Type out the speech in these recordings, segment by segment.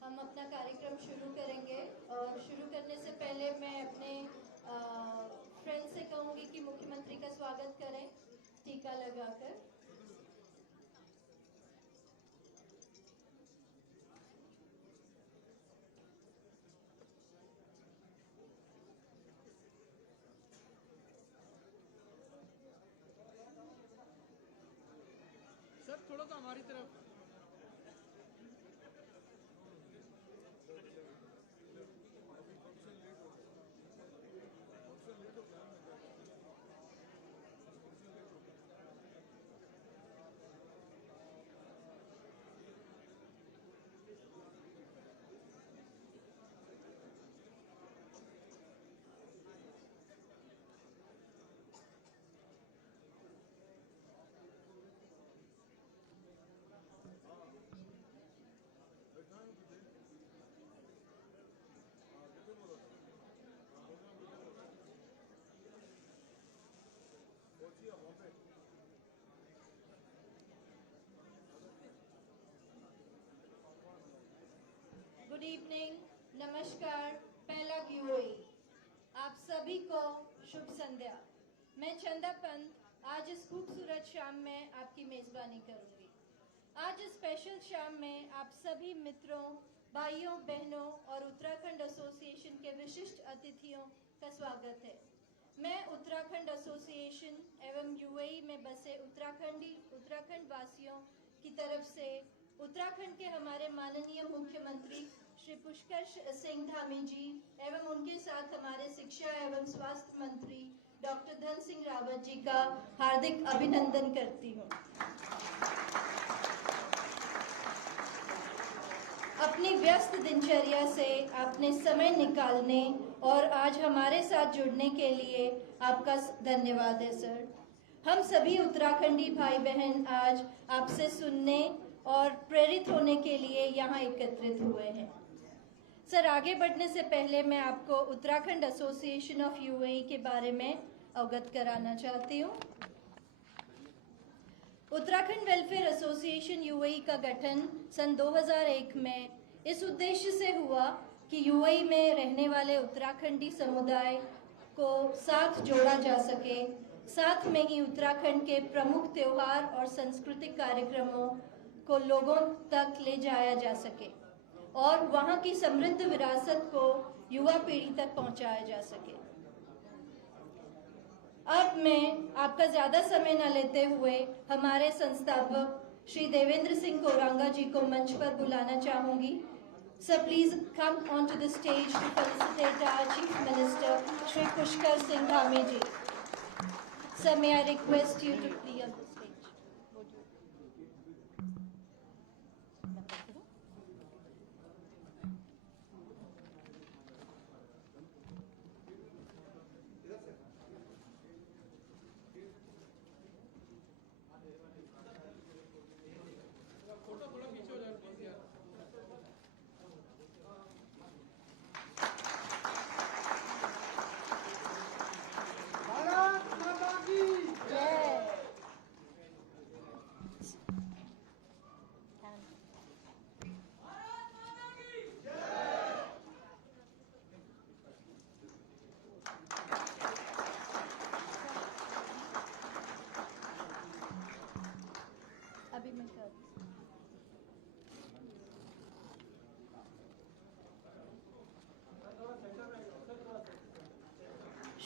हम अपना कार्यक्रम शुरू करेंगे और शुरू करने से पहले मैं अपने फ्रेंड से कहूंगी कि मुख्यमंत्री का स्वागत करें टीका लगाकर। सर थोड़ा सा हमारी तरफ। गुड इवनिंग, नमस्कार, पहला यूएई, आप सभी को शुभ संध्या। मैं चंदा पंत आज इस खूबसूरत शाम में आपकी मेजबानी करूंगी। आज इस स्पेशल शाम में आप सभी मित्रों, भाइयों, बहनों और उत्तराखंड एसोसिएशन के विशिष्ट अतिथियों का स्वागत है। मैं उत्तराखंड एसोसिएशन एवं यूएई में बसे उत्तराखंड वासियों की तरफ से उत्तराखंड के हमारे माननीय मुख्यमंत्री श्री पुष्कर सिंह धामी जी एवं उनके साथ हमारे शिक्षा एवं स्वास्थ्य मंत्री डॉक्टर धन सिंह रावत जी का हार्दिक अभिनंदन करती हूँ। अपनी व्यस्त दिनचर्या से आपने समय निकालने और आज हमारे साथ जुड़ने के लिए आपका धन्यवाद है सर। हम सभी उत्तराखंडी भाई बहन आज आपसे सुनने और प्रेरित होने के लिए यहाँ एकत्रित हुए हैं। सर, आगे बढ़ने से पहले मैं आपको उत्तराखंड एसोसिएशन ऑफ यूएई के बारे में अवगत कराना चाहती हूँ। उत्तराखंड वेलफेयर एसोसिएशन यूएई का गठन सन 2001 में इस उद्देश्य से हुआ कि यूएई में रहने वाले उत्तराखंडी समुदाय को साथ जोड़ा जा सके, साथ में ही उत्तराखंड के प्रमुख त्योहार और सांस्कृतिक कार्यक्रमों को लोगों तक ले जाया जा सके और वहां की समृद्ध विरासत को युवा पीढ़ी तक पहुंचाया जा सके। अब मैं आपका ज्यादा समय न लेते हुए हमारे संस्थापक श्री देवेंद्र सिंह कोरांगा जी को मंच पर बुलाना चाहूंगी। Sir, please come onto the stage to felicitate our Chief Minister, Shri Pushkar Singh Dhami ji. Sir, may I request you to be on the stage?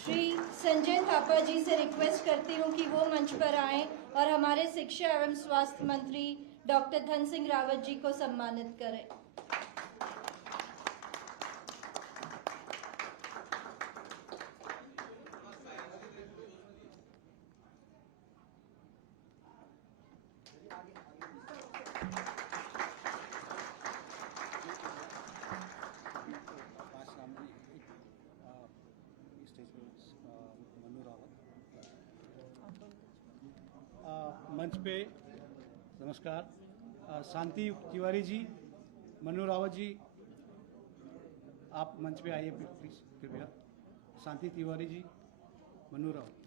Shri Sanjay Thapa जी से रिक्वेस्ट करती हूँ कि वो मंच पर आएं और हमारे शिक्षा एवं स्वास्थ्य मंत्री डॉक्टर धन सिंह रावत जी को सम्मानित करें। मंच पे नमस्कार। शांति तिवारी जी, मनु रावत जी, आप मंच पे आइए प्लीज कृपया। शांति तिवारी जी, मनु रावत।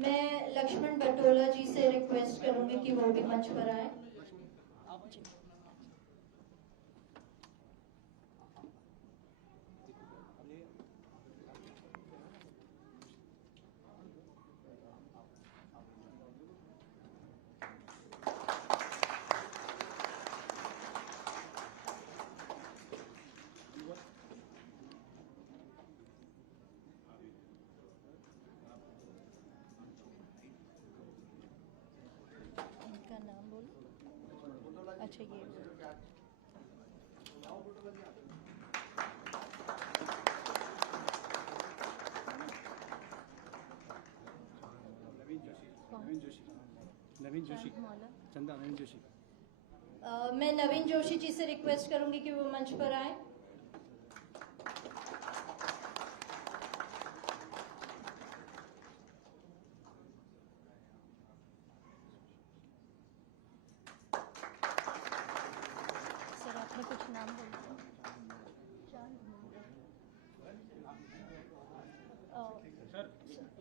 मैं लक्ष्मण बटोला जी से रिक्वेस्ट करूंगी कि वो भी मंच पर आए। इनका नाम बोलो। अच्छा, ये नवीन जोशी, चंदा नवीन जोशी। मैं नवीन जोशी जी से रिक्वेस्ट करूंगी कि वो मंच पर आए। सर, आपने कुछ नाम बोला?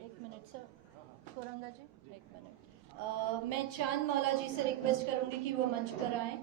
एक मिनट सर, कोरंगा जी, एक मिनट। मैं चांद मौला जी से रिक्वेस्ट करूंगी कि वो मंच पर आए।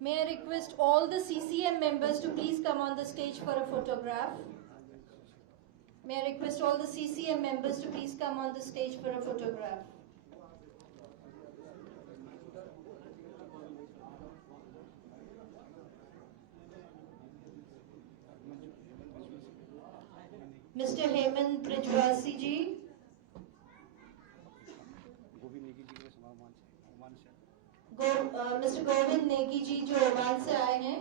May I request all the CCM members to please come on the stage for a photograph? May I request all the CCM members to please come on the stage for a photograph? Mr. Hemant Brijwasi ji. Mister Govind Negi ji जो Oman से आए हैं।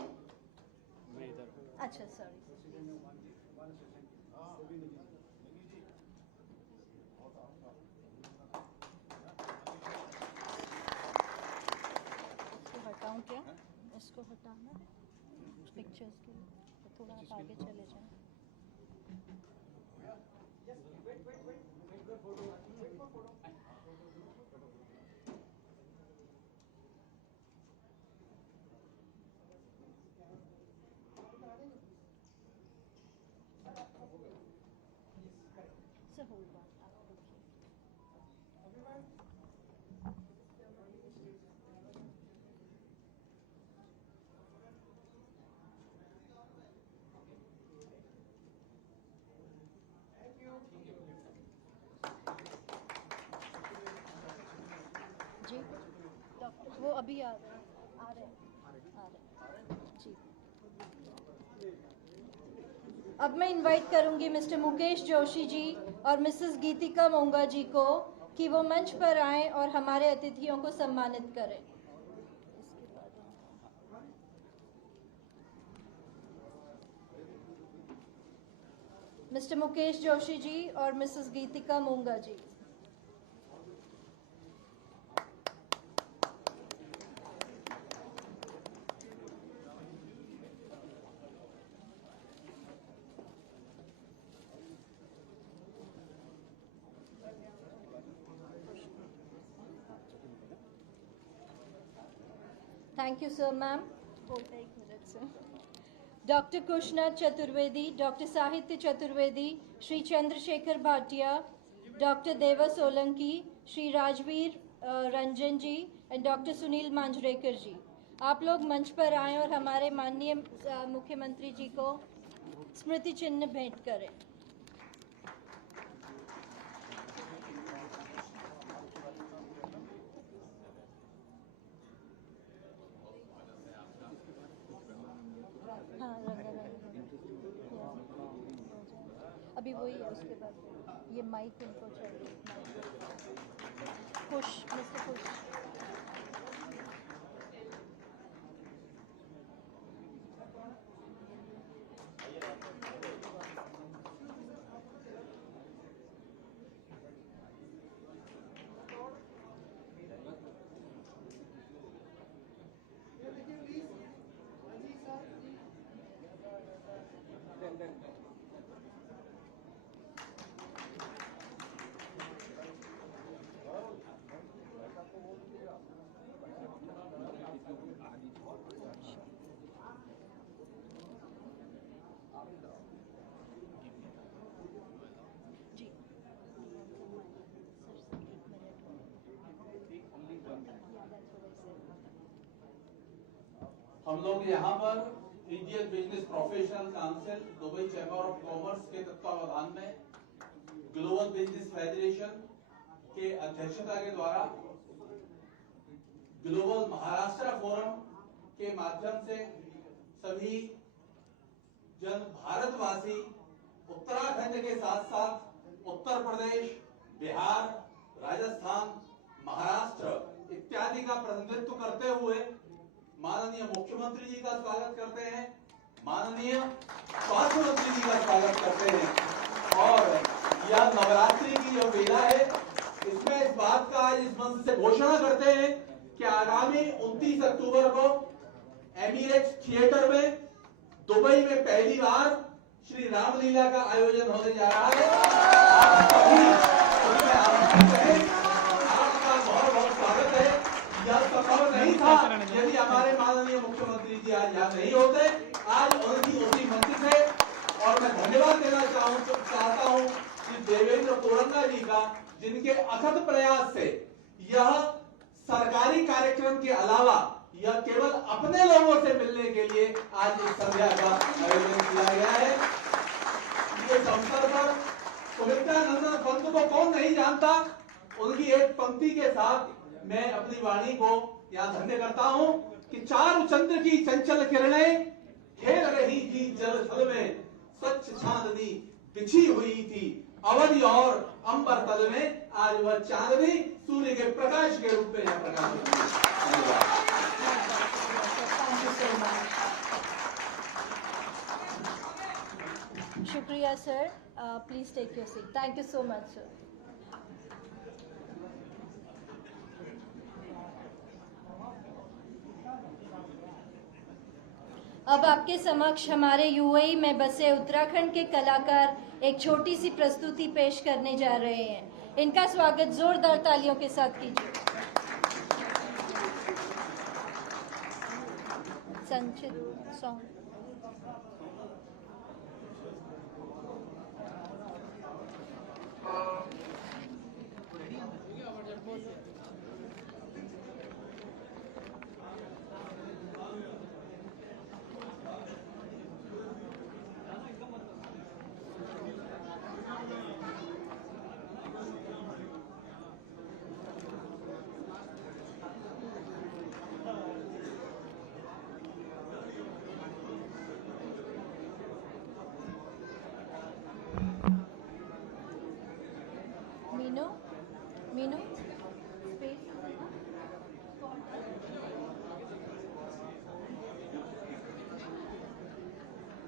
अच्छा, sorry. इसको हटाऊं क्या? इसको हटाना पिक्चर्स के लिए, तो थोड़ा आप आगे चले जाएं। जी डॉक्टर, वो अभी आ रहे हैं जी। अब मैं इनवाइट करूंगी मिस्टर मुकेश जोशी जी और मिसेस गीतिका मोंगा जी को कि वो मंच पर आएं और हमारे अतिथियों को सम्मानित करें। मिस्टर मुकेश जोशी जी और missus Geetika Monga ji. Thank you sir ma'am. एक minute sir. Doctor Kushnath Chaturvedi, doctor Sahitya Chaturvedi, Shri Chandrashekhar Bhatia, doctor Deva Solanki, Shri Rajveer Ranjan ji and doctor Sunil Manjrekar ji, आप लोग मंच पर आएं और हमारे माननीय मुख्यमंत्री जी को स्मृति चिन्ह भेंट करें। हाँ, अभी वही है, उसके बाद ये माइक उनको चाहिए। खुश मिस्टर खुश। हम लोग यहाँ पर Indian business professional council Dubai chamber of commerce के तत्वावधान में ग्लोबल बिजनेस फेडरेशन के अध्यक्षता के द्वारा ग्लोबल महाराष्ट्र फोरम के माध्यम से सभी जन भारतवासी उत्तराखंड के साथ साथ उत्तर प्रदेश, बिहार, राजस्थान, महाराष्ट्र इत्यादि का प्रतिनिधित्व करते हुए माननीय मुख्यमंत्री जी का स्वागत करते हैं, माननीय स्वास्थ्य मंत्री जी का स्वागत करते हैं। और यह नवरात्रि की जो मेला है, इसमें इस बात का इस मंच से घोषणा करते हैं कि आगामी 29 अक्टूबर को एमिरेट्स थिएटर में दुबई में पहली बार श्री रामलीला का आयोजन होने जा रहा है। आप सभी उसमें आमंत्रित हैं। आपका बहुत बहुत स्वागत है। यह संभव नहीं था यदि हमारे माननीय मुख्यमंत्री जी आज यहाँ नहीं होते। आज उनकी उसी मंच से और मैं धन्यवाद देना चाहता हूँ कि देवेंद्र कोरंगा जी का, जिनके अथक प्रयास से यह सरकारी कार्यक्रम के अलावा यह केवल अपने लोगों से मिलने के लिए आज इस संध्या का आयोजन किया गया है। इस अवसर पर सुमित्रा नंदन पंत को कौन नहीं जानता। उनकी एक पंक्ति के साथ मैं अपनी वाणी को यहाँ धन्य करता हूँ कि चारु चंद्र की चंचल किरणें खेल रही थी जल थल में, स्वच्छ चांदनी बिछी हुई थी अवधि और अंबर तल में। आज वह चांदनी सूर्य के प्रकाश के रूप में यहाँ प्रकाशित हुई। धन्यवाद। शुक्रिया sir. Please take your seat. Thank you so much sir. अब आपके समक्ष हमारे यूएई में बसे उत्तराखंड के कलाकार एक छोटी सी प्रस्तुति पेश करने जा रहे हैं। इनका स्वागत जोरदार तालियों के साथ कीजिए। संचित song. Minu, space.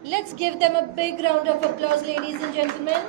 Let's give them a big round of applause, ladies and gentlemen.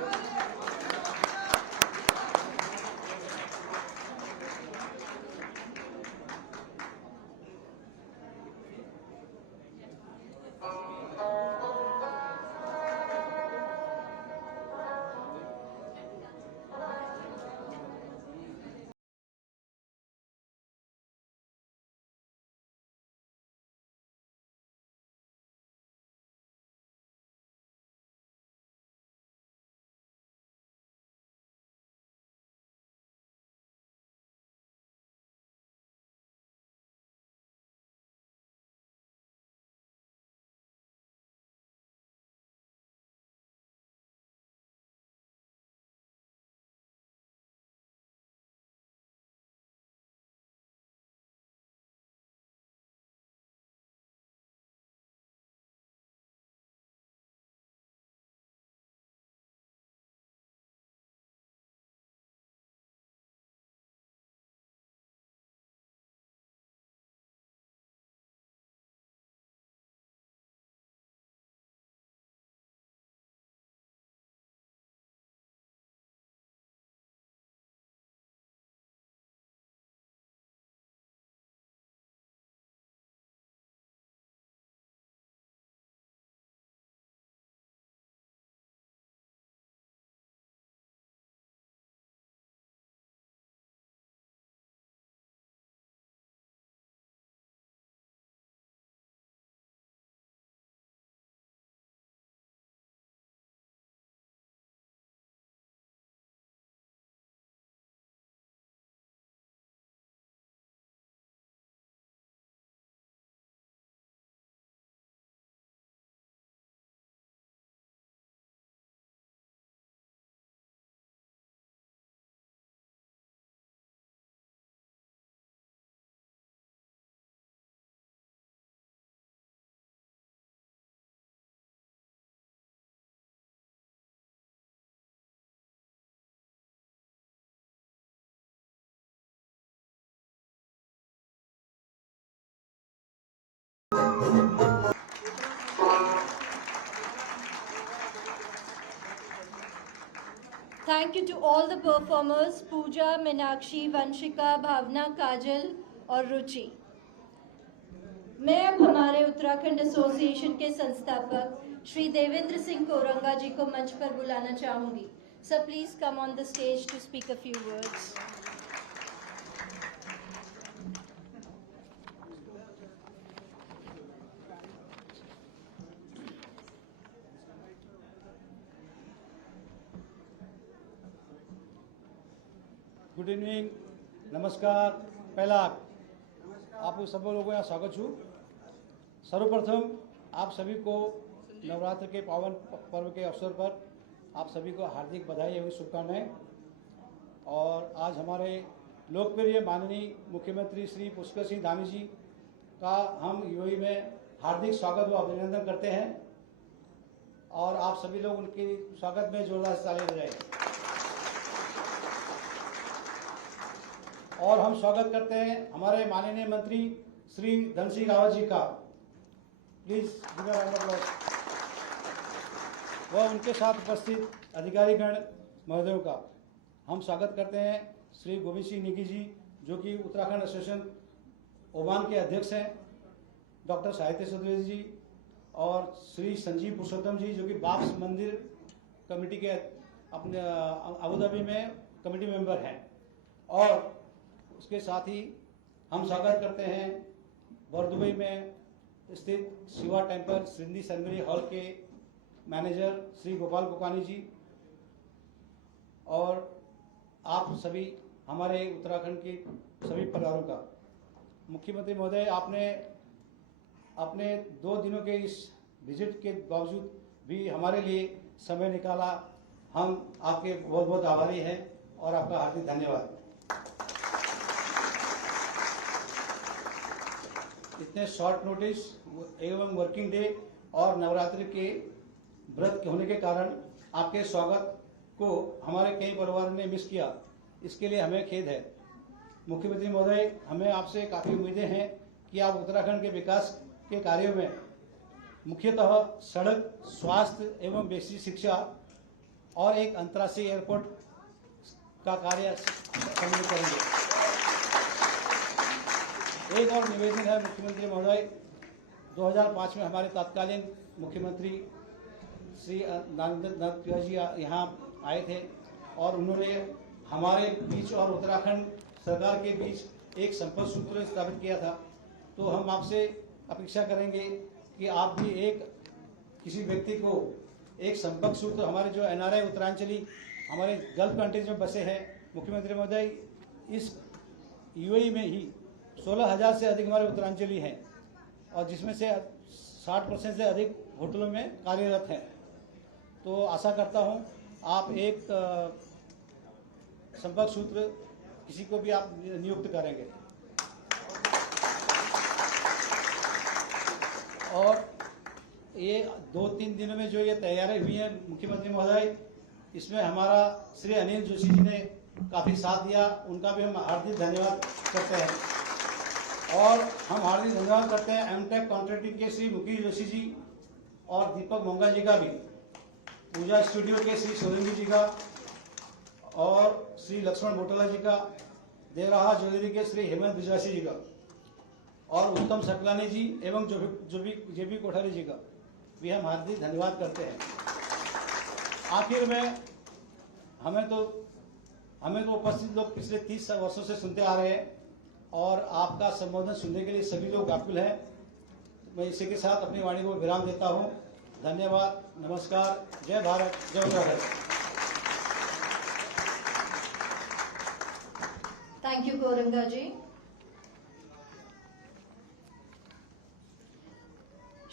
Thank you to all the performers, Pooja, Meenakshi, Vanshika, Bhavna, Kajal और रुचि। मैं अब हमारे उत्तराखंड एसोसिएशन के संस्थापक श्री देवेंद्र सिंह कोरंगा जी को मंच पर बुलाना चाहूंगी। Sir please come on the stage to speak a few words. Good evening, नमस्कार, पहला आप सब लोगों का स्वागत छू। सर्वप्रथम आप सभी को नवरात्र के पावन पर्व के अवसर पर आप सभी को हार्दिक बधाई एवं शुभकामनाएं। और आज हमारे लोकप्रिय माननीय मुख्यमंत्री श्री पुष्कर सिंह धामी जी का हम यूएई में हार्दिक स्वागत व अभिनंदन करते हैं और आप सभी लोग उनके स्वागत में जोरदार से ताली बजाएं। और हम स्वागत करते हैं हमारे माननीय मंत्री श्री धन सिंह रावत जी का। प्लीज वह उनके साथ उपस्थित अधिकारीगण महोदयों का हम स्वागत करते हैं श्री गोविंद सिंह निगी जी, जो कि उत्तराखंड एसोसिएशन ओमान के अध्यक्ष हैं, डॉक्टर साहित्य चौधरी जी और श्री संजीव पुरुषोत्तम जी, जो कि बाप्स मंदिर कमेटी के अपने अबू धाबी में कमेटी मेंबर हैं। और उसके साथ ही हम स्वागत करते हैं बरदुबई में स्थित Shiva temple Sindhi ceremony hall के मैनेजर श्री गोपाल कोकानी जी और आप सभी हमारे उत्तराखंड के सभी परिवारों का। मुख्यमंत्री महोदय, आपने अपने 2 दिनों के इस विजिट के बावजूद भी हमारे लिए समय निकाला। हम आपके बहुत बहुत आभारी हैं और आपका हार्दिक धन्यवाद। इतने शॉर्ट नोटिस एवं वर्किंग डे और नवरात्रि के व्रत होने के कारण आपके स्वागत को हमारे कई परिवार ने मिस किया, इसके लिए हमें खेद है। मुख्यमंत्री महोदय, हमें आपसे काफ़ी उम्मीदें हैं कि आप उत्तराखंड के विकास के कार्यों में मुख्यतः सड़क, स्वास्थ्य एवं बेसिक शिक्षा और एक अंतर्राष्ट्रीय एयरपोर्ट का कार्य सम्मिलित करेंगे। एक और निवेदन है मुख्यमंत्री महोदय, 2005 में हमारे तत्कालीन मुख्यमंत्री श्री नारायण जी यहाँ आए थे और उन्होंने हमारे बीच और उत्तराखंड सरकार के बीच एक संपर्क सूत्र स्थापित किया था। तो हम आपसे अपेक्षा करेंगे कि आप भी किसी व्यक्ति को एक संपर्क सूत्र, हमारे जो एनआरआई उत्तरांचली हमारे गल्फ कंट्रीज में बसे हैं, मुख्यमंत्री महोदय, इस यूएई में ही 16,000 से अधिक हमारे उत्तरांचली हैं और जिसमें से 60% से अधिक होटलों में कार्यरत हैं। तो आशा करता हूं आप एक संपर्क सूत्र किसी को भी आप नियुक्त करेंगे। और ये 2-3 दिनों में जो ये तैयारी हुई है मुख्यमंत्री महोदय, इसमें हमारा श्री अनिल जोशी जी ने काफ़ी साथ दिया, उनका भी हम हार्दिक धन्यवाद करते हैं। और हम हार्दिक धन्यवाद करते हैं एमटेक कॉन्ट्रैक्टिंग के श्री मुकेश जोशी जी और दीपक मोंगा जी का भी, पूजा स्टूडियो के श्री सोलंकी जी का और श्री लक्ष्मण बोटला जी का, देवराहा ज्वेलरी के श्री हेमंत बिजवासी जी का और उत्तम सकलानी जी एवं जेबी कोठारी जी का भी हम हार्दिक धन्यवाद करते हैं। आखिर में हमें तो उपस्थित लोग पिछले 30 वर्षों से सुनते आ रहे हैं और आपका संबोधन सुनने के लिए सभी लोग व्याकुल हैं। मैं इसी के साथ अपनी वाणी को विराम देता हूं। धन्यवाद, नमस्कार, जय भारत, जय उत्तराखंड। थैंक यू कोरंगा जी।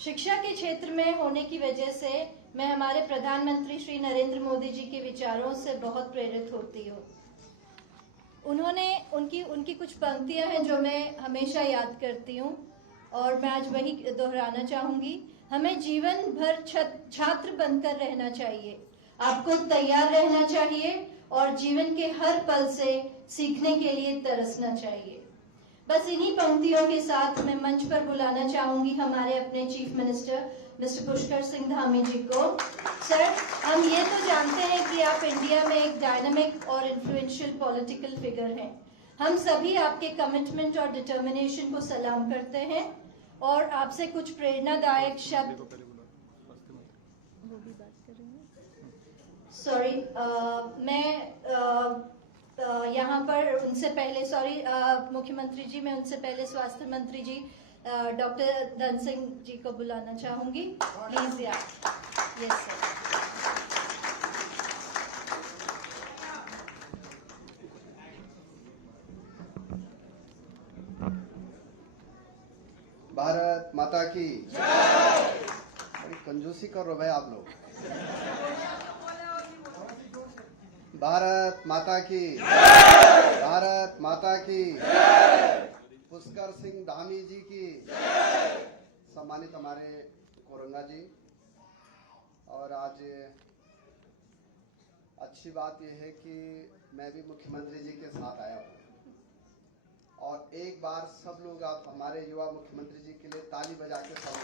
शिक्षा के क्षेत्र में होने की वजह से मैं हमारे प्रधानमंत्री श्री नरेंद्र मोदी जी के विचारों से बहुत प्रेरित होती हूँ। उनकी कुछ पंक्तियां हैं जो मैं हमेशा याद करती हूँ और मैं आज वही दोहराना चाहूंगी। हमें जीवन भर छात्र बनकर रहना चाहिए, आपको तैयार रहना चाहिए और जीवन के हर पल से सीखने के लिए तरसना चाहिए। बस इन्हीं पंक्तियों के साथ मैं मंच पर बुलाना चाहूंगी हमारे अपने chief minister mister Pushkar Singh Dhami ji को। सर, हम ये तो जानते हैं कि आप इंडिया में एक डायनामिक और इन्फ्लुएंशियल पॉलिटिकल फिगर हैं। हम सभी आपके कमिटमेंट और डिटर्मिनेशन को सलाम करते हैं और आपसे कुछ प्रेरणादायक शब्द सॉरी मैं यहाँ पर उनसे पहले मुख्यमंत्री जी, मैं उनसे पहले स्वास्थ्य मंत्री जी डॉक्टर धन सिंह जी को बुलाना चाहूंगी। Please yes sir. भारत माता की जय। बड़ी कंजूसी कर रहे हो भाई आप लोग। भारत माता की जय। भारत माता की जय। पुष्कर सिंह धामी जी की जय। सम्मानित हमारे कोरंगा जी, और आज अच्छी बात यह है कि मैं भी मुख्यमंत्री जी के साथ आया हूँ, और एक बार सब लोग आप हमारे युवा मुख्यमंत्री जी के लिए ताली बजा के सब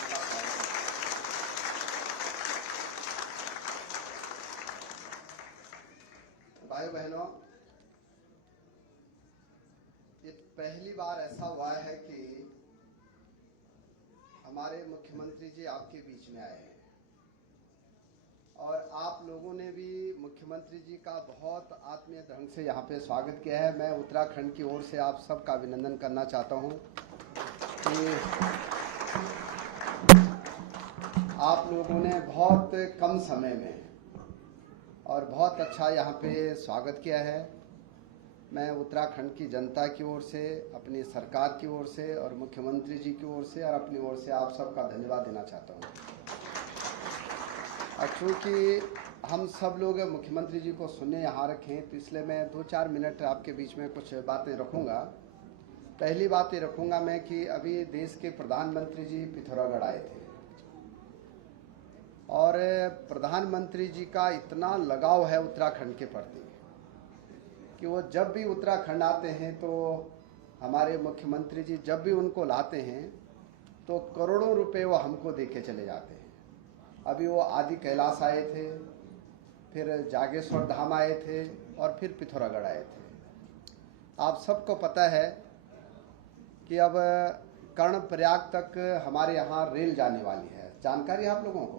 भाई बहनों, ये पहली बार ऐसा हुआ है कि हमारे मुख्यमंत्री जी आपके बीच में आए हैं, और आप लोगों ने भी मुख्यमंत्री जी का बहुत आत्मीय ढंग से यहाँ पे स्वागत किया है। मैं उत्तराखंड की ओर से आप सबका अभिनंदन करना चाहता हूँ कि आप लोगों ने बहुत कम समय में और बहुत अच्छा यहाँ पे स्वागत किया है। मैं उत्तराखंड की जनता की ओर से, अपनी सरकार की ओर से और मुख्यमंत्री जी की ओर से और अपनी ओर से आप सबका धन्यवाद देना चाहता हूँ। चूँकि हम सब लोग मुख्यमंत्री जी को सुनने यहाँ रखें, तो इसलिए मैं 2-4 मिनट आपके बीच में कुछ बातें रखूँगा। पहली बात ये रखूँगा मैं कि अभी देश के प्रधानमंत्री जी पिथौरागढ़ आए थे, और प्रधानमंत्री जी का इतना लगाव है उत्तराखंड के प्रति कि वो जब भी उत्तराखंड आते हैं तो हमारे मुख्यमंत्री जी जब भी उनको लाते हैं तो करोड़ों रुपए वो हमको दे के चले जाते हैं। अभी वो आदि कैलाश आए थे, फिर जागेश्वर धाम आए थे, और फिर पिथौरागढ़ आए थे। आप सबको पता है कि अब कर्णप्रयाग तक हमारे यहाँ रेल जाने वाली है। जानकारी है आप लोगों को?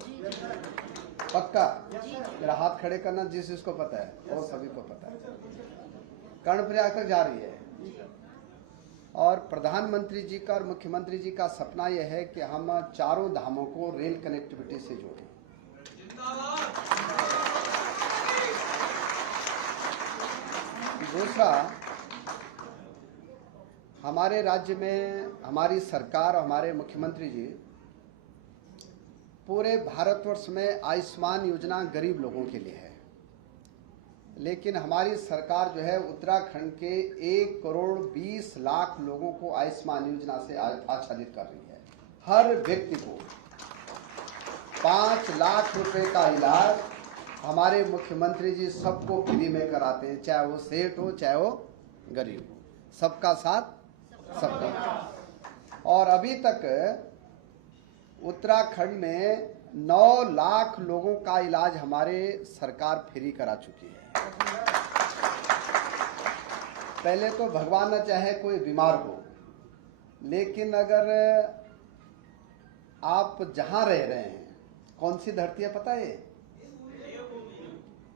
पक्का? मेरा हाथ खड़े करना जिस जिसको पता है, और सभी को पता है। कर्णप्रयाग तक जा रही है, और प्रधानमंत्री जी का और मुख्यमंत्री जी का सपना यह है कि हम चारों धामों को रेल कनेक्टिविटी से जोड़ें। दूसरा, हमारे राज्य में हमारी सरकार और हमारे मुख्यमंत्री जी पूरे भारतवर्ष में आयुष्मान योजना गरीब लोगों के लिए है, लेकिन हमारी सरकार जो है उत्तराखंड के 1,20,00,000 लोगों को आयुष्मान योजना से आच्छादित कर रही है। हर व्यक्ति को 5 लाख रुपए का इलाज हमारे मुख्यमंत्री जी सबको फ्री में कराते हैं, चाहे वो सेठ हो चाहे वो गरीब हो। सबका साथ सबका। और अभी तक उत्तराखंड में 9 लाख लोगों का इलाज हमारे सरकार फ्री करा चुकी है। पहले तो भगवान न चाहे कोई बीमार हो, लेकिन अगर आप जहां रह रहे हैं, कौन सी धरती है पता है?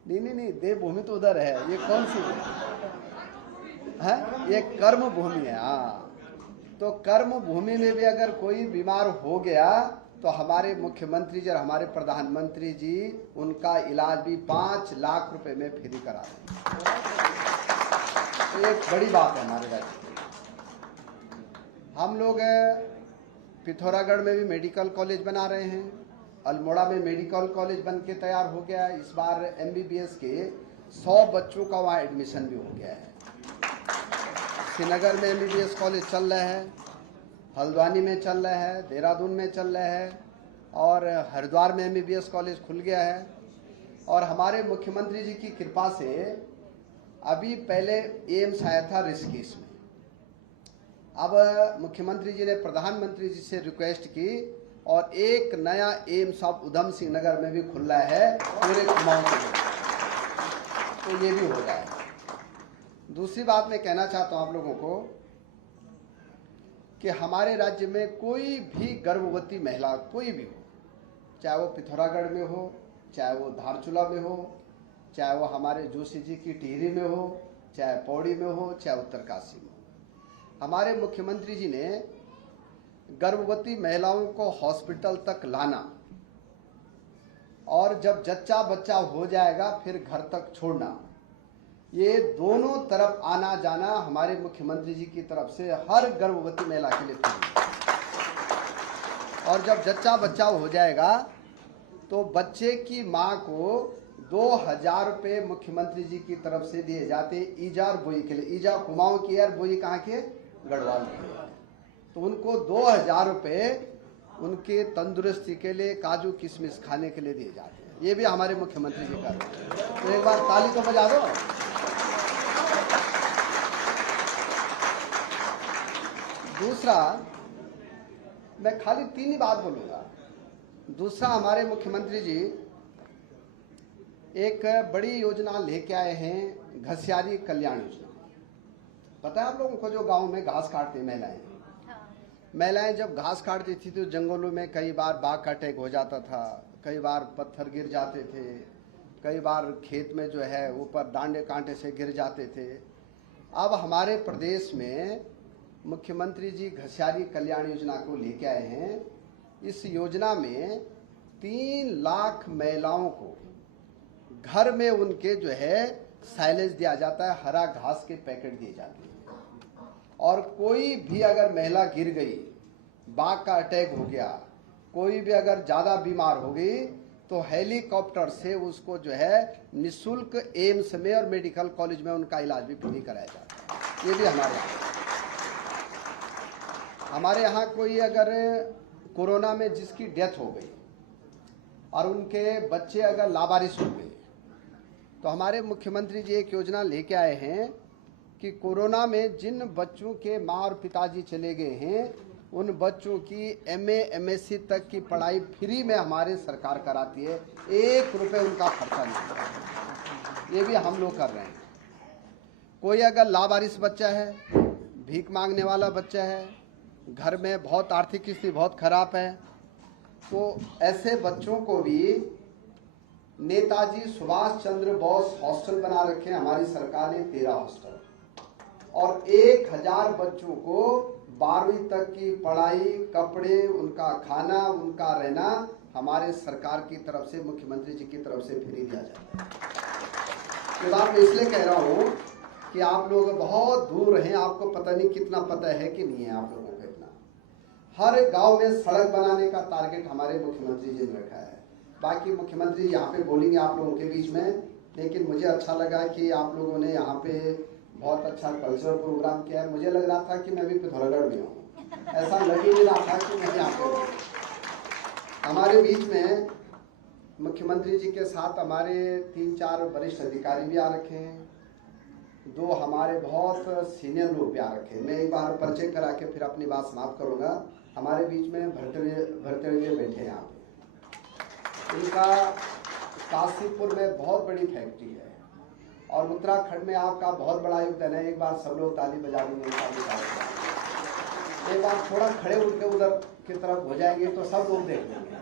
नहीं, देवभूमि तो उधर है, ये कौन सी है? ये कर्म भूमि है। हाँ, तो कर्म भूमि में भी अगर कोई बीमार हो गया तो हमारे मुख्यमंत्री जी और हमारे प्रधानमंत्री जी उनका इलाज भी 5 लाख रुपए में फ्री करा दें। तो एक बड़ी बात है हमारे राज्य में। हम लोग पिथौरागढ़ में भी मेडिकल कॉलेज बना रहे हैं, अल्मोड़ा में मेडिकल कॉलेज बन के तैयार हो गया है। इस बार MBBS के 100 बच्चों का वहाँ एडमिशन भी हो गया है। श्रीनगर में MBBS कॉलेज चल रहा है, हल्द्वानी में चल रहा है, देहरादून में चल रहा है, और हरिद्वार में MBBS कॉलेज खुल गया है। और हमारे मुख्यमंत्री जी की कृपा से अभी पहले एम्स आया था ऋषिकेश में। अब मुख्यमंत्री जी ने प्रधानमंत्री जी से रिक्वेस्ट की और एक नया एम्स ऑफ उधम सिंह नगर में भी खुल रहा है पूरे कुमाऊं के लिए, तो ये भी हो जाएगा। दूसरी बात मैं कहना चाहता हूं आप लोगों को कि हमारे राज्य में कोई भी गर्भवती महिला कोई भी हो, चाहे वो पिथौरागढ़ में हो, चाहे वो धारचूला में हो, चाहे वो हमारे जोशी जी की टिहरी में हो, चाहे पौड़ी में हो, चाहे उत्तरकाशी में हो, हमारे मुख्यमंत्री जी ने गर्भवती महिलाओं को हॉस्पिटल तक लाना और जब जच्चा बच्चा हो जाएगा फिर घर तक छोड़ना, ये दोनों तरफ आना जाना हमारे मुख्यमंत्री जी की तरफ से हर गर्भवती महिला के लिए फ्री। और जब जच्चा बच्चा हो जाएगा तो बच्चे की मां को 2000 रुपये मुख्यमंत्री जी की तरफ से दिए जाते ईजा और बोई के लिए। ईजा कुमाऊं की है, बोई कहाँ के, गढ़वाल की है। तो उनको 2000 रुपये उनके तंदुरुस्ती के लिए काजू किशमिश खाने के लिए दिए जाते हैं। ये भी हमारे मुख्यमंत्री जी कर रहे हैं, तो एक बार ताली तो बजा दो। दूसरा, मैं खाली 3 ही बात बोलूंगा। दूसरा, हमारे मुख्यमंत्री जी एक बड़ी योजना लेके आए हैं, घसियारी कल्याण योजना। पता है आप लोगों को, जो गांव में घास काटती महिलाएं जब घास काटती थी तो जंगलों में कई बार बाघ का अटैक हो जाता था, कई बार पत्थर गिर जाते थे, कई बार खेत में जो है ऊपर डांडे कांटे से गिर जाते थे। अब हमारे प्रदेश में मुख्यमंत्री जी घसियारी कल्याण योजना को लेके आए हैं। इस योजना में 3 लाख महिलाओं को घर में उनके जो है साइलेज दिया जाता है, हरा घास के पैकेट दिए जाते हैं। और कोई भी अगर महिला गिर गई, बाघ का अटैक हो गया, कोई भी अगर ज़्यादा बीमार हो गई तो हेलीकॉप्टर से उसको जो है निःशुल्क एम्स में और मेडिकल कॉलेज में उनका इलाज भी फ्री कराया जाता है। ये भी हमारे यहाँ कोई अगर कोरोना में जिसकी डेथ हो गई और उनके बच्चे अगर लावारिस हो गए तो हमारे मुख्यमंत्री जी एक योजना लेके आए हैं कि कोरोना में जिन बच्चों के माँ और पिताजी चले गए हैं उन बच्चों की MA MSc तक की पढ़ाई फ्री में हमारे सरकार कराती है, 1 रुपये उनका खर्चा नहीं। ये भी हम लोग कर रहे हैं। कोई अगर लावारिस बच्चा है, भीख मांगने वाला बच्चा है, घर में बहुत आर्थिक स्थिति बहुत खराब है, तो ऐसे बच्चों को भी नेताजी सुभाष चंद्र बोस हॉस्टल बना रखे हैं हमारी सरकार ने, 13 हॉस्टल, और 1000 बच्चों को 12वीं तक की पढ़ाई, कपड़े, उनका खाना, उनका रहना हमारे सरकार की तरफ से, मुख्यमंत्री जी की तरफ से फ्री दिया जाता है। ये बात मैं इसलिए कह रहा हूँ कि आप लोग बहुत दूर हैं, आपको पता नहीं कितना पता है कि नहीं है आप लोगों को इतना। हर गांव में सड़क बनाने का टारगेट हमारे मुख्यमंत्री जी ने रखा है। बाकी मुख्यमंत्री यहाँ पे बोलेंगे आप लोगों के बीच में, लेकिन मुझे अच्छा लगा कि आप लोगों ने यहाँ पे बहुत अच्छा कल्चरल प्रोग्राम किया है। मुझे लग रहा था कि मैं भी पिथौरागढ़ में हूँ, ऐसा लग ही नहीं रहा था कि मैं यहाँ पे हूँ। हमारे बीच में मुख्यमंत्री जी के साथ हमारे 3-4 वरिष्ठ अधिकारी भी आ रखे हैं, 2 हमारे बहुत सीनियर लोग भी आ रखे हैं। मैं एक बार परिचय करा के फिर अपनी बात समाप्त करूँगा। हमारे बीच में भरतड़िया बैठे हैं यहाँ पे। इनका काशीपुर में बहुत बड़ी फैक्ट्री है और उत्तराखंड में आपका बहुत बड़ा योगदान है। एक बार सब लोग ताली बजा देंगे, एक बार थोड़ा खड़े उठ के उधर की तरफ हो जाएंगे तो सब लोग देख लेंगे।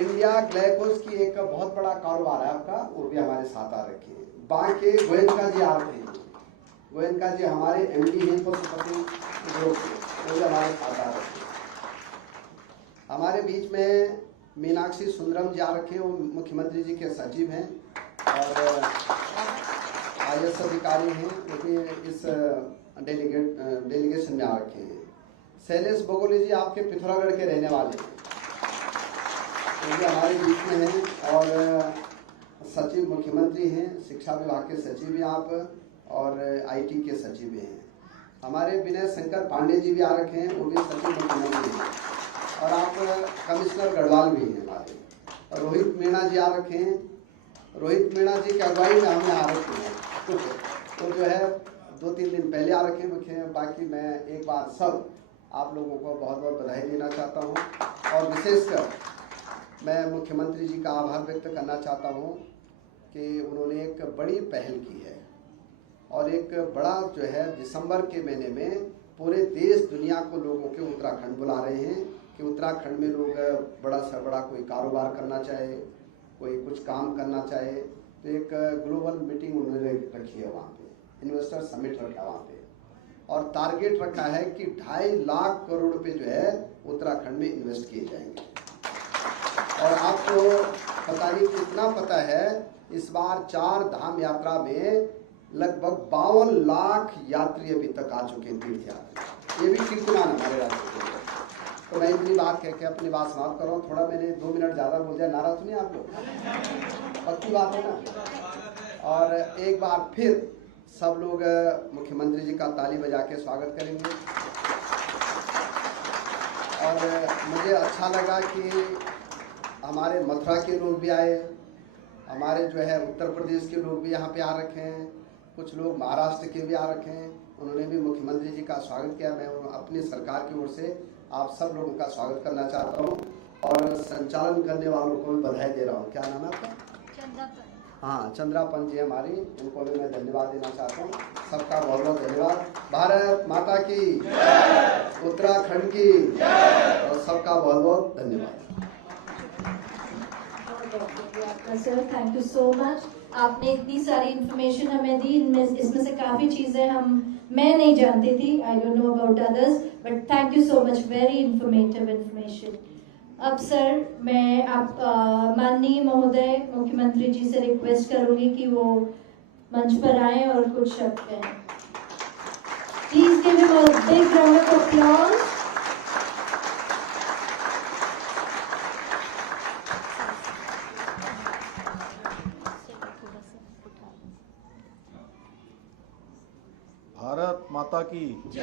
इंडिया ग्लाइकोज की एक बहुत बड़ा कारोबार है आपका, वो भी हमारे साथ आ रखे हैं। बाकी गोयनका जी आ रहे हैं, गोयनका जी हमारे MD हैं पशुपति, वो भी हमारे साथ आ रखे हैं। हमारे बीच में मीनाक्षी सुंदरम जी आ रखे हैं, वो मुख्यमंत्री जी के सचिव हैं और IAS अधिकारी हैं, वो भी इस डेलीगेशन में आ रखे हैं। शैलेश बगोली जी आपके पिथौरागढ़ के रहने वाले हैं, वो भी हमारे बीच में हैं और सचिव मुख्यमंत्री हैं, शिक्षा विभाग के सचिव हैं आप, और IT के सचिव भी हैं। हमारे विनय शंकर पांडे जी भी आ रखे हैं, वो भी सचिव मुख्यमंत्री हैं, और आप कमिश्नर गढ़वाल भी हैं हमारे, और रोहित मीणा जी आ रखे हैं। रोहित मीणा जी की अगुवाई में हमें आ रखे हैं, तो जो है 2-3 दिन पहले आ रखे हैं। बाकी मैं एक बार सब आप लोगों को बहुत बहुत बधाई देना चाहता हूँ और विशेषकर मैं मुख्यमंत्री जी का आभार व्यक्त करना चाहता हूँ कि उन्होंने एक बड़ी पहल की है और एक बड़ा जो है दिसंबर के महीने में पूरे देश दुनिया को लोगों के उत्तराखंड बुला रहे हैं कि उत्तराखंड में लोग बड़ा से बड़ा कोई कारोबार करना चाहे, कोई कुछ काम करना चाहे, तो एक ग्लोबल मीटिंग उन्होंने रखी है वहाँ पे, इन्वेस्टर समिट रखा वहाँ पे और टारगेट रखा है कि 2.5 लाख करोड़ रुपए जो है उत्तराखंड में इन्वेस्ट किए जाएंगे। और आपको पता नहीं कितना पता है, इस बार 4 धाम यात्रा में लगभग 52 लाख यात्री अभी तक आ चुके हैं, तीर्थ यात्री। ये भी कीर्तमान हमारे राज्य के लिए। तो मैं इतनी बात कह के अपनी बात समाप्त कर रहा हूँ। थोड़ा मैंने 2 मिनट ज़्यादा बोल दिया, नाराज सुनिए आप लोग, पक्की बात है ना। और एक बार फिर सब लोग मुख्यमंत्री जी का ताली बजा के स्वागत करेंगे। और मुझे अच्छा लगा कि हमारे मथुरा के लोग भी आए, हमारे जो है उत्तर प्रदेश के लोग भी यहाँ पे आ रखे हैं, कुछ लोग महाराष्ट्र के भी आ रखे हैं, उन्होंने भी मुख्यमंत्री जी का स्वागत किया। मैं अपनी सरकार की ओर से आप सब लोगों का स्वागत करना चाहता हूँ और संचालन करने वालों को भी बधाई दे रहा हूँ। क्या नाम है आपका? चंदापन। हाँ, चंद्रापन जी हमारी, उनको भी मैं धन्यवाद देना चाहता हूँ। सबका बहुत बहुत धन्यवाद। भारत माता की, उत्तराखंड की, और सबका बहुत बहुत धन्यवाद। Sir thank you so much. आपने इतनी सारी इन्फॉर्मेशन हमें दी, इसमें से काफ़ी चीज़ें मैं नहीं जानती थी, I don't know about others, but thank you so much, very informative information. अब सर मैं आप माननीय महोदय मुख्यमंत्री जी से रिक्वेस्ट करूंगी कि वो मंच पर आए और कुछ शब्द कहें। Please give him a big round of applause. Bharat माता की जय,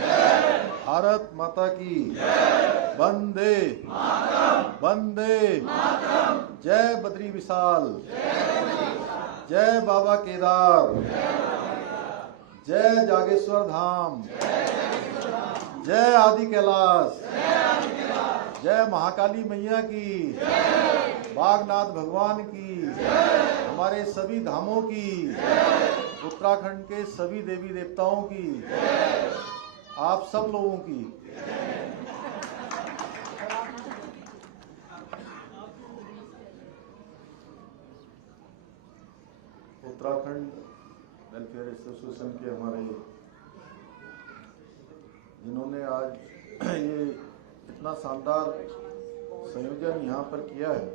भारत माता की जय, वंदे वंदे जय बद्री विशाल, जय बाबा केदार, जय जागेश्वर धाम, जय आदि कैलाश, जय महाकाली मैया की, बागनाथ भगवान की, हमारे सभी धामों की, उत्तराखंड के सभी देवी देवताओं की, आप सब लोगों की। उत्तराखंड वेलफेयर एसोसिएशन के हमारे जिन्होंने आज ये इतना शानदार संयोजन यहाँ पर किया है,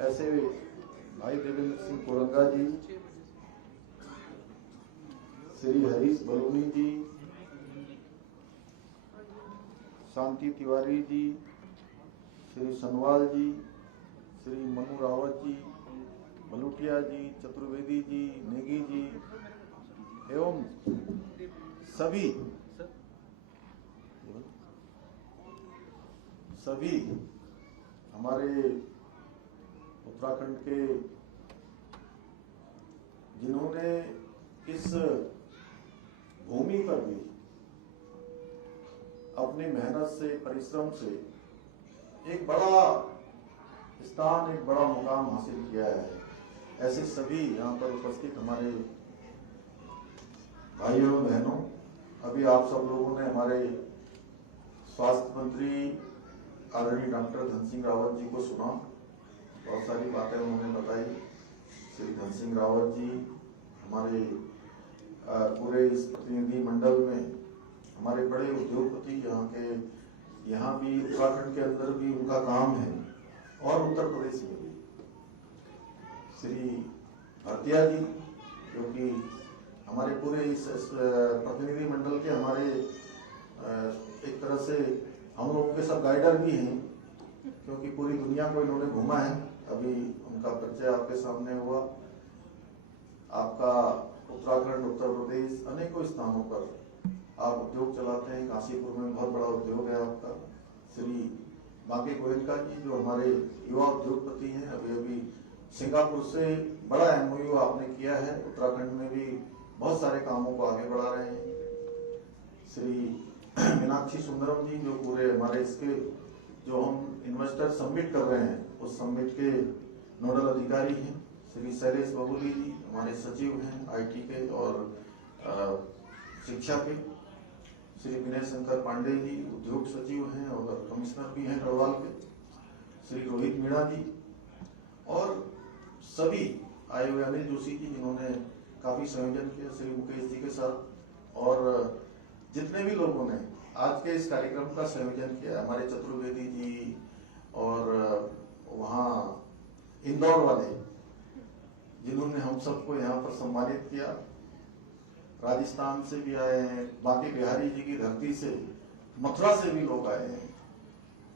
ऐसे भाई देवेंद्र सिंह कोरंगा जी, श्री हरीश बलूनी जी, शांति तिवारी जी, श्री सनवाल जी, श्री मनु रावत जी, मलूटिया जी, चतुर्वेदी जी, नेगी जी एवं सभी हमारे उत्तराखंड के जिन्होंने इस भूमि पर भी अपनी मेहनत से, परिश्रम से एक बड़ा स्थान, एक बड़ा मुकाम हासिल किया है, ऐसे सभी यहाँ पर उपस्थित हमारे भाइयों और बहनों, अभी आप सब लोगों ने हमारे स्वास्थ्य मंत्री आदरणीय डॉक्टर धन सिंह रावत जी को सुना, बहुत सारी बातें उन्होंने बताई। श्री धन सिंह रावत जी हमारे पूरे इस प्रतिनिधि मंडल में हमारे बड़े उद्योगपति, यहाँ भी उत्तराखंड के अंदर भी उनका काम है और उत्तर प्रदेश में भी। श्री भरतिया जी जो कि हमारे पूरे इस प्रतिनिधि मंडल के हमारे एक तरह से हम लोगों के सब गाइडर भी हैं, क्योंकि पूरी दुनिया को इन्होंने घूमा है। अभी उनका परिचय आपके सामने हुआ। आपका उत्तराखंड, उत्तर प्रदेश अनेकों स्थानों पर आप उद्योग चलाते हैं। काशीपुर में बहुत बड़ा उद्योग है आपका। श्री बांके गोयनका जी जो हमारे युवा उद्योगपति हैं, अभी सिंगापुर से बड़ा MOU आपने किया है। उत्तराखंड में भी बहुत सारे कामों को आगे बढ़ा रहे हैं। श्री मीनाक्षी सुंदरम जी जो पूरे हमारे इसके जो हम इन्वेस्टर सबमिट कर रहे हैं उस सबमिट के नोडल अधिकारी हैं। श्री शैलेश बबूली जी हमारे सचिव हैं आईटी के और शिक्षा के। श्री विनय शंकर पांडे जी उद्योग सचिव हैं और कमिश्नर भी हैं गढ़वाल के। श्री रोहित मीणा जी और सभी आए हुए अनिल जोशी जी जिन्होंने काफी संयोजन किया श्री मुकेश जी के साथ, और जितने भी लोगों ने आज के इस कार्यक्रम का संयोजन किया, हमारे चतुर्वेदी जी और वहाँ इंदौर वाले जिन्होंने हम सबको यहाँ पर सम्मानित किया, राजस्थान से भी आए हैं, बाकी बिहारी जी की धरती से, मथुरा से भी लोग आए हैं।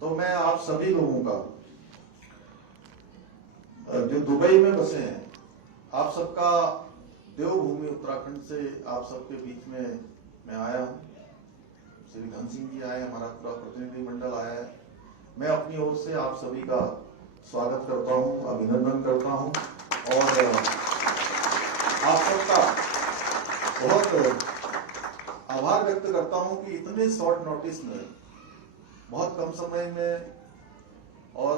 तो मैं आप सभी लोगों का जो दुबई में बसे हैं, आप सबका देवभूमि उत्तराखंड से आप सबके बीच में मैं आया हूँ। श्री धन सिंह जी आए, हमारा पूरा प्रतिनिधि मंडल आया है। मैं अपनी ओर से आप सभी का स्वागत करता हूँ, अभिनंदन करता हूँ और आप सबका बहुत आभार व्यक्त करता हूँ कि इतने शॉर्ट नोटिस में, बहुत कम समय में और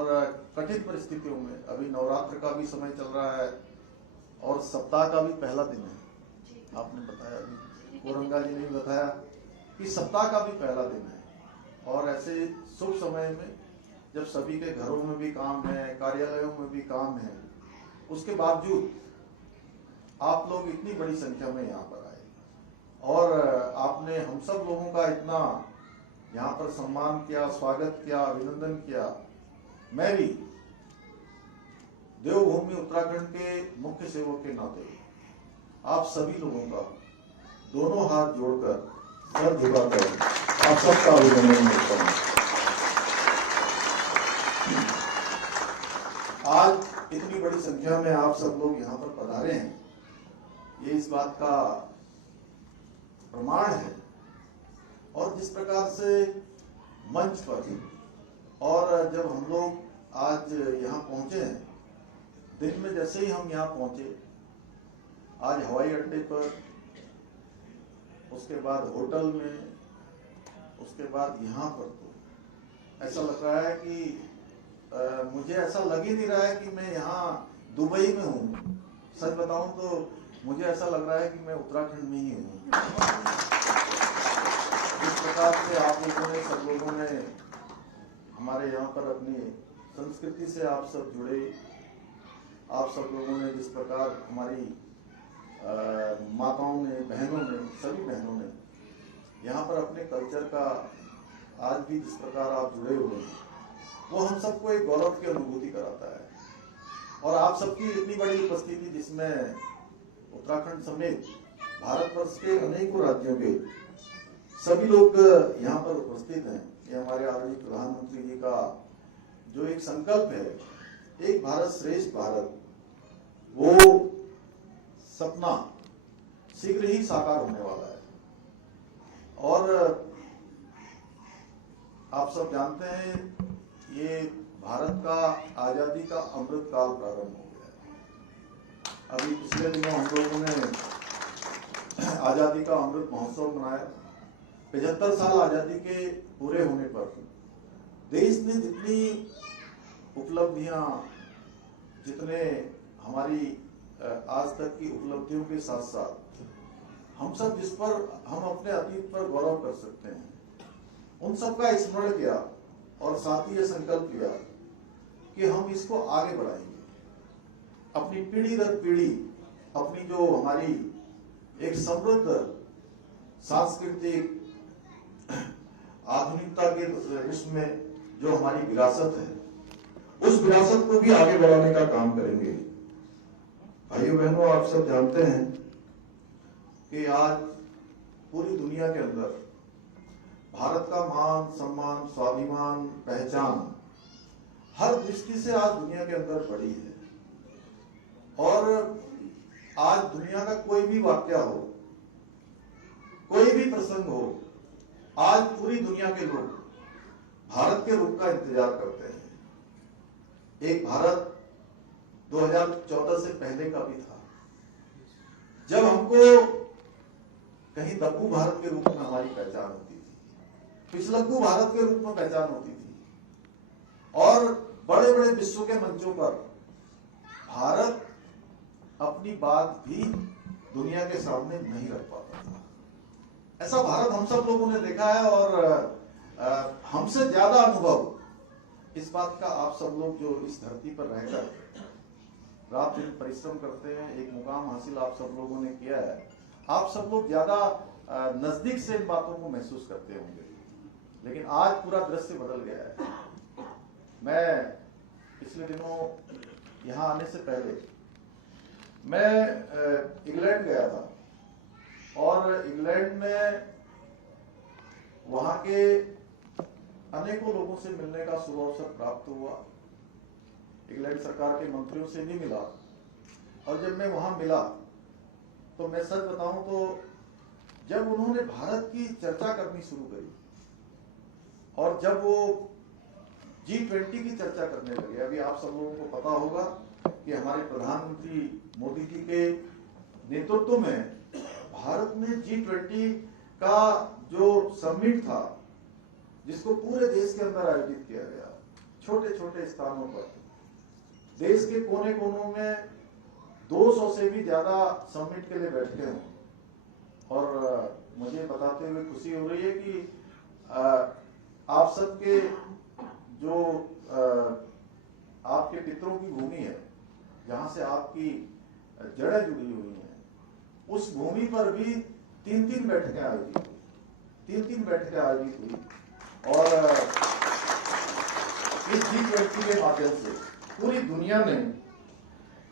कठिन परिस्थितियों में, अभी नवरात्र का भी समय चल रहा है और सप्ताह का भी पहला दिन है। आपने बताया, कोरंगा जी ने बताया कि सप्ताह का भी पहला दिन है और ऐसे शुभ समय में जब सभी के घरों में भी काम है, कार्यालयों में भी काम है, उसके बावजूद आप लोग इतनी बड़ी संख्या में यहाँ पर आए और आपने हम सब लोगों का इतना यहाँ पर सम्मान किया, स्वागत किया, अभिनंदन किया। मैं भी देवभूमि उत्तराखंड के मुख्य सेवक के नाते आप सभी लोगों का दोनों हाथ जोड़कर, सर झुकाकर आप सबका अभिनंदन करता हूँ। आज इतनी बड़ी संख्या में आप सब लोग यहाँ पर पधारे हैं, ये इस बात का प्रमाण है। और जिस प्रकार से मंच पर और जब हम लोग आज यहाँ पहुंचे हैं, दिन में जैसे ही हम यहाँ पहुंचे, आज हवाई अड्डे पर, उसके बाद होटल में, उसके बाद यहाँ पर, तो ऐसा लग रहा है कि मुझे ऐसा लग ही नहीं रहा है कि मैं यहाँ दुबई में हूँ। सच बताऊं तो मुझे ऐसा लग रहा है कि मैं उत्तराखंड में ही हूँ। इस प्रकार से आप लोगों ने, सब लोगों ने हमारे यहाँ पर अपनी संस्कृति से आप सब जुड़े, आप सब लोगों ने जिस प्रकार हमारी माताओं ने, बहनों ने, सभी बहनों ने यहाँ पर अपने कल्चर का आज भी जिस प्रकार आप जुड़े हुए हैं, वो हम सबको एक गौरव की अनुभूति कराता है। और आप सबकी इतनी बड़ी उपस्थिति, जिसमें उत्तराखंड समेत भारतवर्ष के अनेकों राज्यों के सभी लोग यहाँ पर उपस्थित हैं, ये हमारे आदरणीय प्रधानमंत्री जी का जो एक संकल्प है, एक भारत श्रेष्ठ भारत, वो सपना शीघ्र ही साकार होने वाला है। और आप सब जानते हैं, ये भारत का आजादी का अमृत काल प्रारंभ हो गया है। अभी पिछले दिनों हम लोगों ने आजादी का अमृत महोत्सव मनाया। 75 साल आजादी के पूरे होने पर देश ने जितनी उपलब्धियां, जितने हमारी आज तक की उपलब्धियों के साथ साथ हम सब जिस पर हम अपने अतीत पर गौरव कर सकते हैं, उन सब का स्मरण किया और साथ ही ये संकल्प किया कि हम इसको आगे बढ़ाएंगे। अपनी पीढ़ी दर पीढ़ी अपनी जो हमारी एक समृद्ध सांस्कृतिक आधुनिकता के इसमें जो हमारी विरासत है, उस विरासत को भी आगे बढ़ाने का काम करेंगे। भाइयों बहनों, आप सब जानते हैं कि आज पूरी दुनिया के अंदर भारत का मान, सम्मान, स्वाभिमान, पहचान हर दृष्टि से आज दुनिया के अंदर बढ़ी है। और आज दुनिया का कोई भी वाक्य हो, कोई भी प्रसंग हो, आज पूरी दुनिया के लोग भारत के रूप का इंतजार करते हैं। एक भारत 2014 से पहले का भी था, जब हमको कहीं दब्बू भारत के रूप में हमारी पहचान होती थी, पिछलग्गू भारत के रूप में पहचान होती थी, और बड़े बड़े विश्व के मंचों पर भारत अपनी बात भी दुनिया के सामने नहीं रख पाता था। ऐसा भारत हम सब लोगों ने देखा है, और हमसे ज्यादा अनुभव इस बात का आप सब लोग जो इस धरती पर रहकर रात दिन परिश्रम करते हैं, एक मुकाम हासिल आप सब लोगों ने किया है, आप सब लोग ज्यादा नजदीक से इन बातों को महसूस करते होंगे। लेकिन आज पूरा दृश्य बदल गया है। मैं पिछले दिनों यहाँ आने से पहले मैं इंग्लैंड गया था, और इंग्लैंड में वहां के अनेकों लोगों से मिलने का शुभ अवसर प्राप्त हुआ। इंग्लैंड सरकार के मंत्रियों से भी मिला, और जब मैं वहां मिला तो मैं सच बताऊं तो जब उन्होंने भारत की चर्चा करनी शुरू करी, और जब वो G20 की चर्चा करने लगे, अभी आप सब लोगों को पता होगा कि हमारे प्रधानमंत्री मोदी जी के नेतृत्व में भारत ने G20 का जो समिट था, जिसको पूरे देश के अंदर आयोजित किया गया, छोटे छोटे स्थानों पर, देश के कोने कोनों में 200 से भी ज्यादा समिट के लिए बैठे हैं। और मुझे बताते हुए खुशी हो रही है कि आप सबके जो आपके पितरों की भूमि है, जहां से आपकी जड़ें जुड़ी हुई हैं, उस भूमि पर भी 3-3 बैठकें आयोजित हुई, 3-3 बैठकें आयोजित हुई। और इस G20 के माध्यम से पूरी दुनिया ने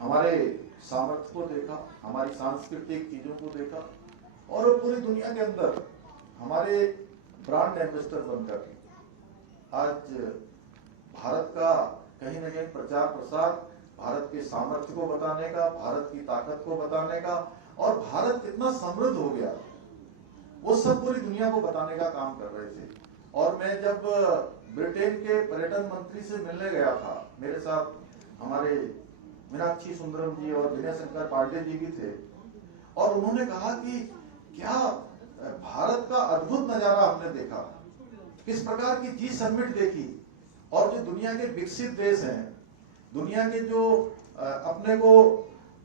हमारे सामर्थ्य को देखा, हमारी सांस्कृतिक चीजों को देखा, और पूरी दुनिया के अंदर हमारे ब्रांड एम्बेसडर बनकर आज भारत का कहीं न कहीं प्रचार प्रसार, भारत के सामर्थ्य को बताने का, भारत की ताकत को बताने का, और भारत कितना समृद्ध हो गया, वो सब पूरी दुनिया को बताने का काम कर रहे थे। और मैं जब ब्रिटेन के पर्यटन मंत्री से मिलने गया था, मेरे साथ हमारे मीनाक्षी सुंदरम जी और विनय शंकर पांडे जी भी थे, और उन्होंने कहा कि क्या भारत का अद्भुत नजारा हमने देखा, किस प्रकार की जी समिट देखी, और जो दुनिया के विकसित देश हैं, दुनिया के जो अपने को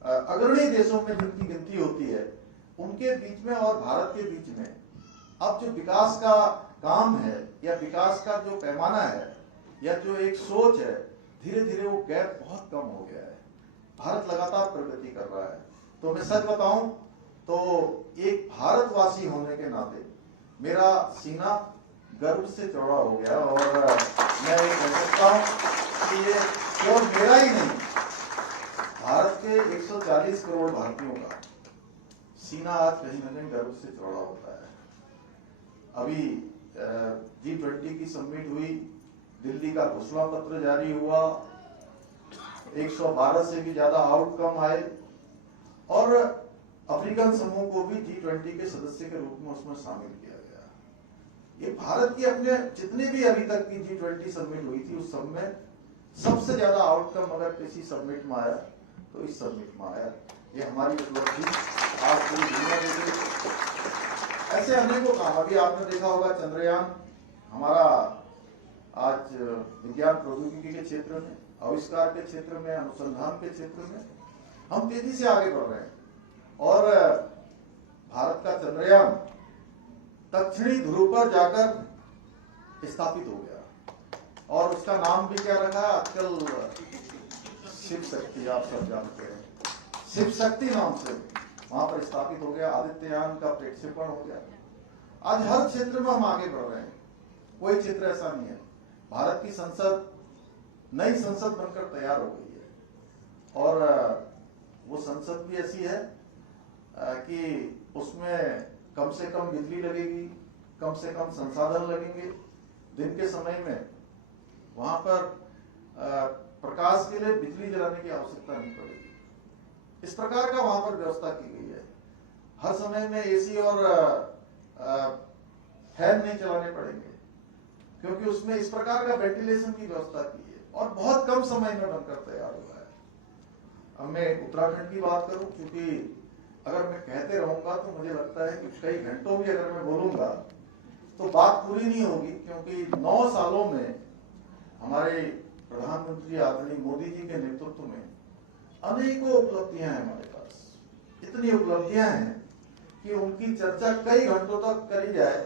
अग्रणी देशों में जिनकी गिनती होती है, उनके बीच में और भारत के बीच में अब जो विकास का काम है, या विकास का जो पैमाना है, या जो एक सोच है, धीरे धीरे वो गैप बहुत कम हो गया है। भारत लगातार प्रगति कर रहा है। तो मैं सच बताऊं तो एक भारतवासी होने के नाते मेरा सीना गर्व से चौड़ा हो गया, और मैं ये कह सकता हूं कि ये केवल मेरा ही नहीं, भारत के 140 करोड़ भारतीयों का सीना आज कहीं न कहीं गर्व से चौड़ा होता है। अभी G20 की समिट हुई, दिल्ली का घोषणा पत्र जारी हुआ, 112 से भी ज्यादा आउटकम आए, और अफ्रीकन समूह को भी G20 के सदस्य के रूप में उसमें शामिल किया गया। ये भारत की अपने जितने भी अभी तक की G20 समिट हुई थी, उस सब में सबसे ज्यादा आउटकम अगर किसी समिट में आया तो इस समिट में आया। ये हमारी उपलब्धि आज पूरी दुनिया में। ऐसे अनेकों काम, अभी आपने देखा होगा चंद्रयान हमारा आज विज्ञान प्रौद्योगिकी के क्षेत्र में, आविष्कार के क्षेत्र में, अनुसंधान के क्षेत्र में हम तेजी से आगे बढ़ रहे हैं, और भारत का चंद्रयान दक्षिणी ध्रुव पर जाकर स्थापित हो गया, और उसका नाम भी क्या रखा है आजकल, शिव शक्ति, आप सब जानते हैं, शिव शक्ति नाम से वहां पर स्थापित हो गया। आदित्ययान का प्रक्षेपण हो गया। आज हर क्षेत्र में हम आगे बढ़ रहे हैं, कोई क्षेत्र ऐसा नहीं है। भारत की संसद नई संसद बनकर तैयार हो गई है, और वो संसद भी ऐसी है कि उसमें कम से कम बिजली लगेगी, कम से कम संसाधन लगेंगे। दिन के समय में वहां पर प्रकाश के लिए बिजली जलाने की आवश्यकता नहीं पड़ेगी। इस प्रकार का वहां पर व्यवस्था की गई है। हर समय में एसी और फैन नहीं चलाने पड़ेंगे, क्योंकि उसमें इस प्रकार का वेंटिलेशन की व्यवस्था की है, और बहुत कम समय में बनकर तैयार हुआ है। अब मैं उत्तराखंड की बात करूं, क्योंकि अगर मैं कहते रहूंगा तो मुझे लगता है कि कई घंटों भी अगर मैं बोलूंगा तो बात पूरी नहीं होगी, क्योंकि 9 सालों में हमारे प्रधानमंत्री आदरणीय मोदी जी के नेतृत्व में अनेकों उपलब्धियां हैं हमारे पास। इतनी उपलब्धियां हैं कि उनकी चर्चा कई घंटों तक करी जाए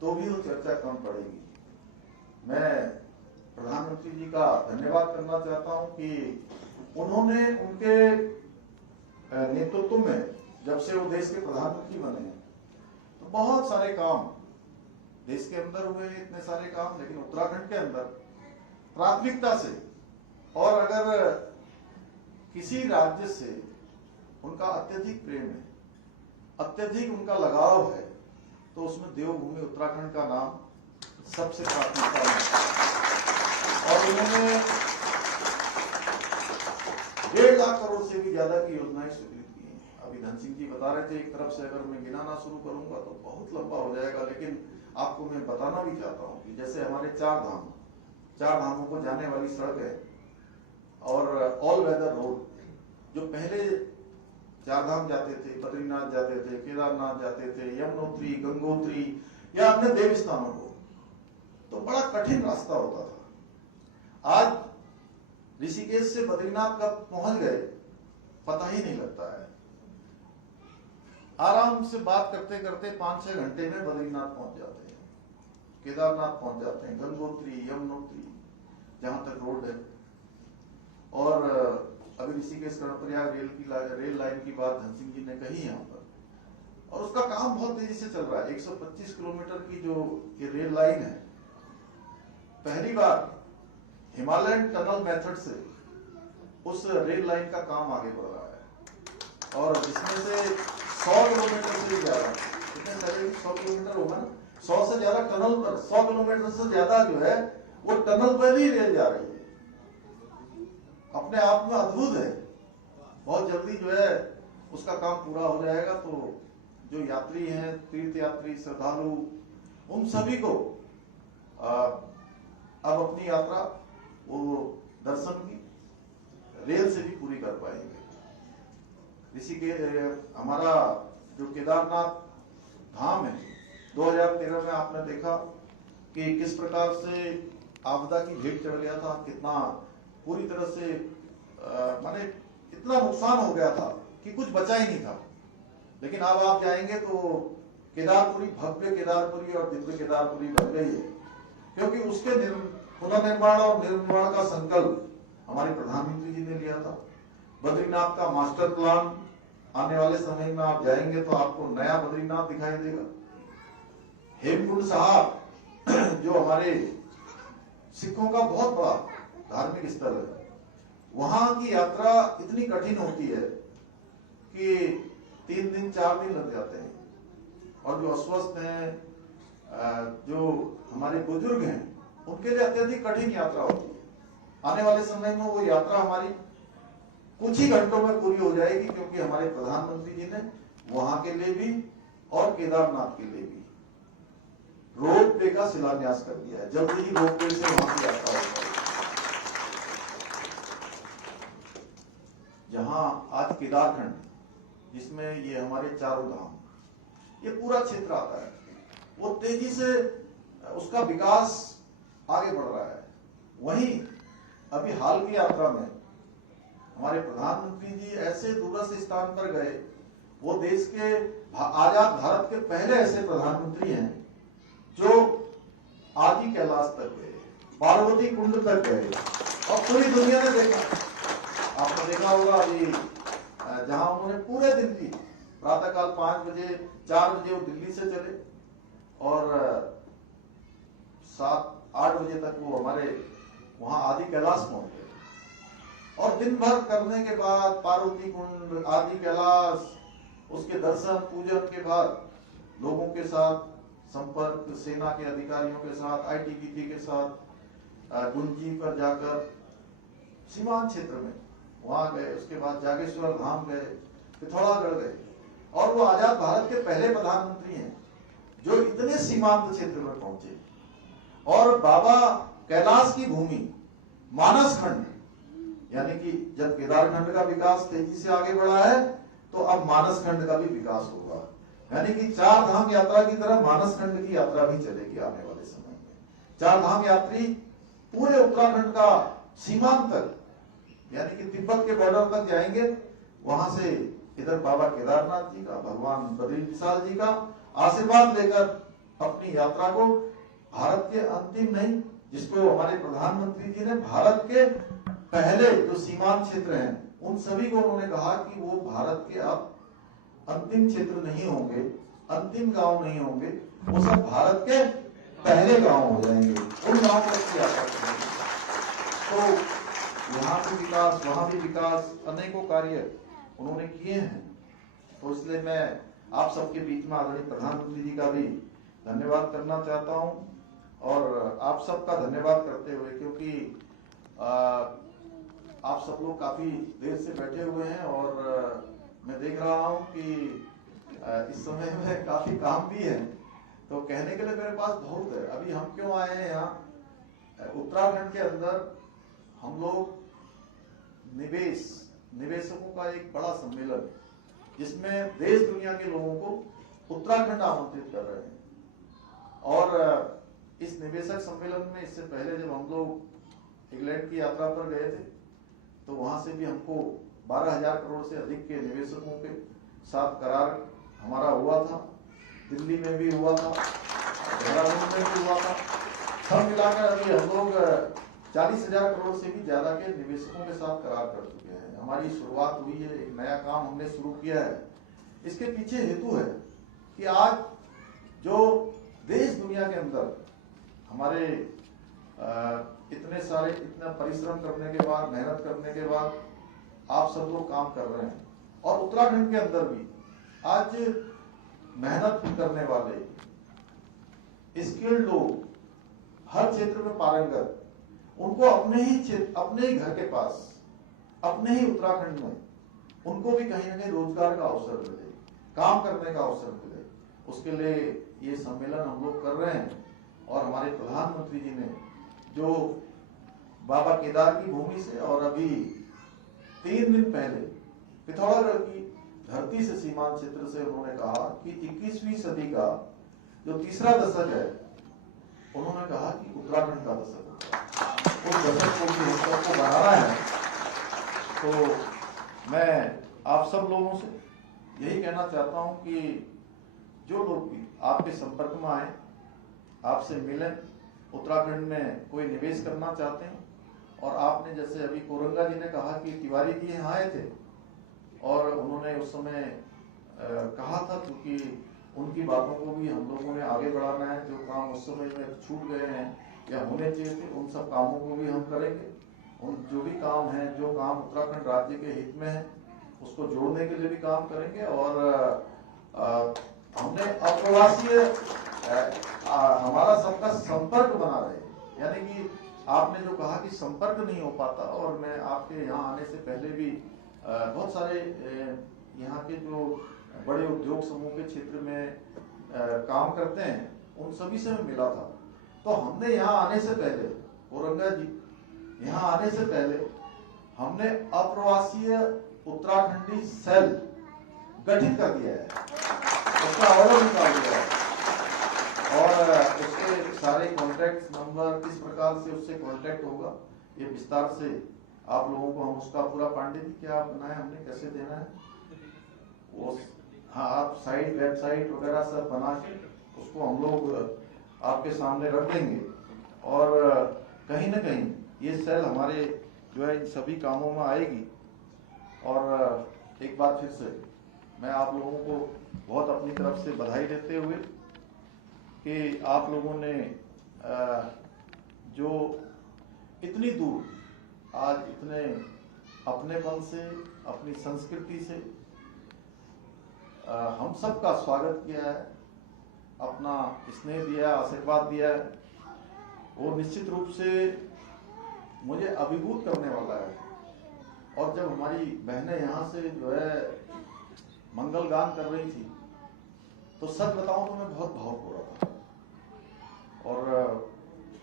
तो भी वो चर्चा कम पड़ेगी। मैं प्रधानमंत्री जी का धन्यवाद करना चाहता हूं कि उन्होंने उनके नेतृत्व में जब से वो देश के प्रधानमंत्री बने हैं तो बहुत सारे काम देश के अंदर हुए, इतने सारे काम, लेकिन उत्तराखंड के अंदर प्राथमिकता से, और अगर किसी राज्य से उनका अत्यधिक प्रेम है, अत्यधिक उनका लगाव है, तो उसमें देवभूमि उत्तराखंड का नाम सबसे प्राथमिकता में। और उन्होंने 1.5 लाख करोड़ से भी ज्यादा की योजनाएं स्वीकृत की हैं। अभी धन सिंह जी बता रहे थे, एक तरफ से अगर मैं गिनाना शुरू करूंगा तो बहुत लंबा हो जाएगा, लेकिन आपको मैं बताना भी चाहता हूं कि जैसे हमारे 4 धामों को जाने वाली सड़क है और ऑल वेदर रोड, जो पहले 4 धाम जाते थे, बद्रीनाथ जाते थे, केदारनाथ जाते थे, यमुनोत्री, गंगोत्री या अन्य देव स्थानों को, तो बड़ा कठिन रास्ता होता था। आज ऋषिकेश से बद्रीनाथ कब पहुंच गए पता ही नहीं लगता है। आराम से बात करते करते 5-6 घंटे में बद्रीनाथ पहुंच जाते हैं, केदारनाथ पहुंच जाते हैं, गंगोत्री, यमुनोत्री, जहां तक रोड है। और अभी ऋषिकेश कर्णप्रयाग रेल लाइन की बात धन सिंह जी ने कही यहाँ पर, और उसका काम बहुत तेजी से चल रहा है। 125 किलोमीटर की जो ये रेल लाइन है, पहली बार हिमालयन टनल मेथड से उस रेल लाइन का काम आगे बढ़ रहा है, और जिसमें से 100 किलोमीटर से ज्यादा, कितने सारे 100 किलोमीटर होगा ना, 100 से ज्यादा टनल पर, 100 किलोमीटर से ज्यादा जो है वो टनल पर ही रेल जा रही है। अपने आप में अद्भुत है। बहुत जल्दी जो है उसका काम पूरा हो जाएगा, तो जो यात्री हैं, तीर्थ यात्री, श्रद्धालु, उन सभी को अब अपनी यात्रा वो दर्शन की रेल से भी पूरी कर पाएंगे। हमारा जो केदारनाथ धाम है, 2013 में आपने देखा कि किस प्रकार से आपदा की भेंट चढ़ गया था, कितना पूरी तरह से माने इतना नुकसान हो गया था कि कुछ बचा ही नहीं था। लेकिन अब आप जाएंगे तो केदारपुरी, भव्य केदारपुरी और दिव्य केदारपुरी बन गई है, क्योंकि उसके पुनर्निर्माण और निर्माण का संकल्प हमारे प्रधानमंत्री जी ने लिया था। बद्रीनाथ का मास्टर प्लान आने वाले समय में आप जाएंगे तो आपको नया बद्रीनाथ दिखाई देगा। हेमकुंड साहब जो हमारे सिखों का बहुत बड़ा धार्मिक स्थल है, वहां की यात्रा इतनी कठिन होती है कि 3 दिन 4 दिन लग जाते हैं, और जो अस्वस्थ हैं, जो हमारे बुजुर्ग हैं, उनके लिए अत्यधिक कठिन यात्रा होती है। आने वाले समय में वो यात्रा हमारी कुछ ही घंटों में पूरी हो जाएगी, क्योंकि हमारे प्रधानमंत्री जी ने वहां के लिए भी और केदारनाथ के लिए भी रोप वे का शिलान्यास कर दिया है। जल्दी ही रोप वे से वहां की यात्रा होगी। जहां आज केदारखंड, जिसमें ये हमारे 4 धाम, ये पूरा क्षेत्र आता है, वो तेजी से उसका विकास आगे बढ़ रहा है। वहीं अभी हाल की यात्रा में हमारे प्रधानमंत्री जी ऐसे दूरस्थ स्थान पर गए, वो देश के आजाद भारत के पहले ऐसे प्रधानमंत्री हैं जो आदि कैलाश तक गए, पार्वती कुंड तक गए, और पूरी दुनिया ने देखा। आपने देखा होगा अभी जहां उन्होंने पूरे दिन की प्रातःकाल 5 बजे 4 बजे वो दिल्ली से चले, और 7-8 बजे तक वो हमारे वहां आदि कैलाश पहुंच गए, और दिन भर करने के बाद पार्वती कुंड, आदि कैलाश, उसके दर्शन पूजन के बाद लोगों के साथ संपर्क, सेना के अधिकारियों के साथ, आईटीबीपी के साथ गुंजी पर जाकर सीमांत क्षेत्र में वहां गए। उसके बाद जागेश्वर धाम गए, पिथौरागढ़ गए, और वो आजाद भारत के पहले प्रधानमंत्री हैं जो इतने सीमांत क्षेत्र में पहुंचे। और बाबा कैलाश की भूमि मानस खंड, यानी कि जब केदारखंड का विकास तेजी से आगे बढ़ा है तो अब मानस खंड का भी विकास होगा। यानी कि चार धाम यात्रा की तरह मानस खंड की यात्रा भी चलेगी आने वाले समय में। चार धाम यात्री पूरे उत्तराखंड का सीमांत तक, यानी कि तिब्बत के बॉर्डर तक जाएंगे। वहां से इधर बाबा केदारनाथ जी का, भगवान बद्री विशाल जी का आशीर्वाद लेकर अपनी यात्रा को भारत के अंतिम नहीं, जिसको हमारे प्रधानमंत्री जी ने भारत के पहले जो सीमांत क्षेत्र हैं उन सभी को उन्होंने कहा कि वो भारत के अब अंतिम क्षेत्र नहीं होंगे, अंतिम गांव नहीं होंगे, वो सब भारत के पहले गांव हो जाएंगे, उन गांव तक की यात्रा करेंगे। तो यहाँ भी विकास, वहां भी विकास, अनेकों कार्य उन्होंने किए हैं। तो इसलिए मैं आप सबके बीच में आदरणीय प्रधानमंत्री जी का भी धन्यवाद करना चाहता हूं और आप सबका धन्यवाद करते हुए, क्योंकि आप सब लोग काफी देर से बैठे हुए हैं और मैं देख रहा हूं कि इस समय में काफी काम भी है, तो कहने के लिए मेरे पास बहुत है। अभी हम क्यों आए हैं यहाँ, उत्तराखंड के अंदर हम लोग निवेशकों का एक बड़ा सम्मेलन, जिसमें देश दुनिया के लोगों को उत्तराखंड आमंत्रित कर रहे हैं। और इस निवेशक सम्मेलन में इससे पहले जब हम लोग इंग्लैंड की यात्रा पर गए थे, तो वहां से भी हमको 12,000 करोड़ से अधिक के निवेशकों के साथ करार हमारा हुआ था। दिल्ली में भी हुआ था, देहरादून में भी हुआ था। सब मिलाकर अभी हम लोग 40,000 करोड़ से भी ज्यादा के निवेशकों के साथ करार कर चुके हैं। हमारी शुरुआत हुई है, एक नया काम हमने शुरू किया है। इसके पीछे हेतु है कि आज जो देश दुनिया के अंदर हमारे इतना परिश्रम करने के बाद, मेहनत करने के बाद आप सब लोग काम कर रहे हैं, और उत्तराखंड के अंदर भी आज मेहनत करने वाले स्किल्ड लोग, हर क्षेत्र में पारंगत, उनको अपने ही घर के पास, अपने ही उत्तराखंड में उनको भी कहीं ना कहीं रोजगार का अवसर मिले, काम करने का अवसर मिले। उसके लिए ये सम्मेलन हम लोग कर रहे हैं। और हमारे प्रधानमंत्री जी ने जो बाबा केदार की भूमि से और अभी 3 दिन पहले पिथौरागढ़ की धरती से, सीमांत क्षेत्र से उन्होंने कहा कि 21वीं सदी का जो तीसरा दशक है, उन्होंने कहा कि उत्तराखंड का दशक होगा। उस दशक को भी हमको बढ़ाना है। तो मैं आप सब लोगों से यही कहना चाहता हूं कि जो लोग भी आपके संपर्क में आए, आपसे मिलें, उत्तराखंड में कोई निवेश करना चाहते हैं, और आपने जैसे अभी कोरंगा जी ने कहा कि तिवारी जी यहाँ आए थे और उन्होंने उस समय कहा था, क्योंकि उनकी बातों को भी हम लोगों ने आगे बढ़ाना है। जो काम उस समय में छूट गए हैं या होने चाहिए थे, उन सब कामों को भी हम करेंगे। उन जो भी काम है, जो काम उत्तराखंड राज्य के हित में है, उसको जोड़ने के लिए भी काम करेंगे। और हमने अप्रवासीय हमारा सबका संपर्क बना रहे, यानी कि आपने जो कहा कि संपर्क नहीं हो पाता, और मैं आपके यहाँ आने से पहले भी बहुत सारे यहाँ के जो बड़े उद्योग समूह के क्षेत्र में काम करते हैं, उन सभी से मैं मिला था। तो हमने यहाँ आने से पहले, औरंगा जी यहाँ आने से पहले, हमने अप्रवासीय उत्तराखंडी सेल गठित कर दिया है, उसका ऑर्डर निकाल दिया है, और उसके सारे कॉन्टैक्ट नंबर, किस प्रकार से उससे कॉन्टैक्ट होगा, ये विस्तार से आप लोगों को हम उसका पूरा पांडे जी क्या बनाया हमने, कैसे देना है वो, हाँ, आप साइट, वेबसाइट वगैरह सब बना के उसको हम लोग आपके सामने रख देंगे। और कहीं ना कहीं ये सेल हमारे जो है इन सभी कामों में आएगी। और एक बार फिर से मैं आप लोगों को बहुत अपनी तरफ से बधाई देते हुए कि आप लोगों ने जो इतनी दूर आज इतने अपनेपन से, अपनी संस्कृति से हम सब का स्वागत किया है, अपना स्नेह दिया, आशीर्वाद दिया है, वो निश्चित रूप से मुझे अभिभूत करने वाला है। और जब हमारी बहनें यहाँ से जो है मंगल गान कर रही थी, तो सच बताऊं तो मैं बहुत भावुक हो रहा था, और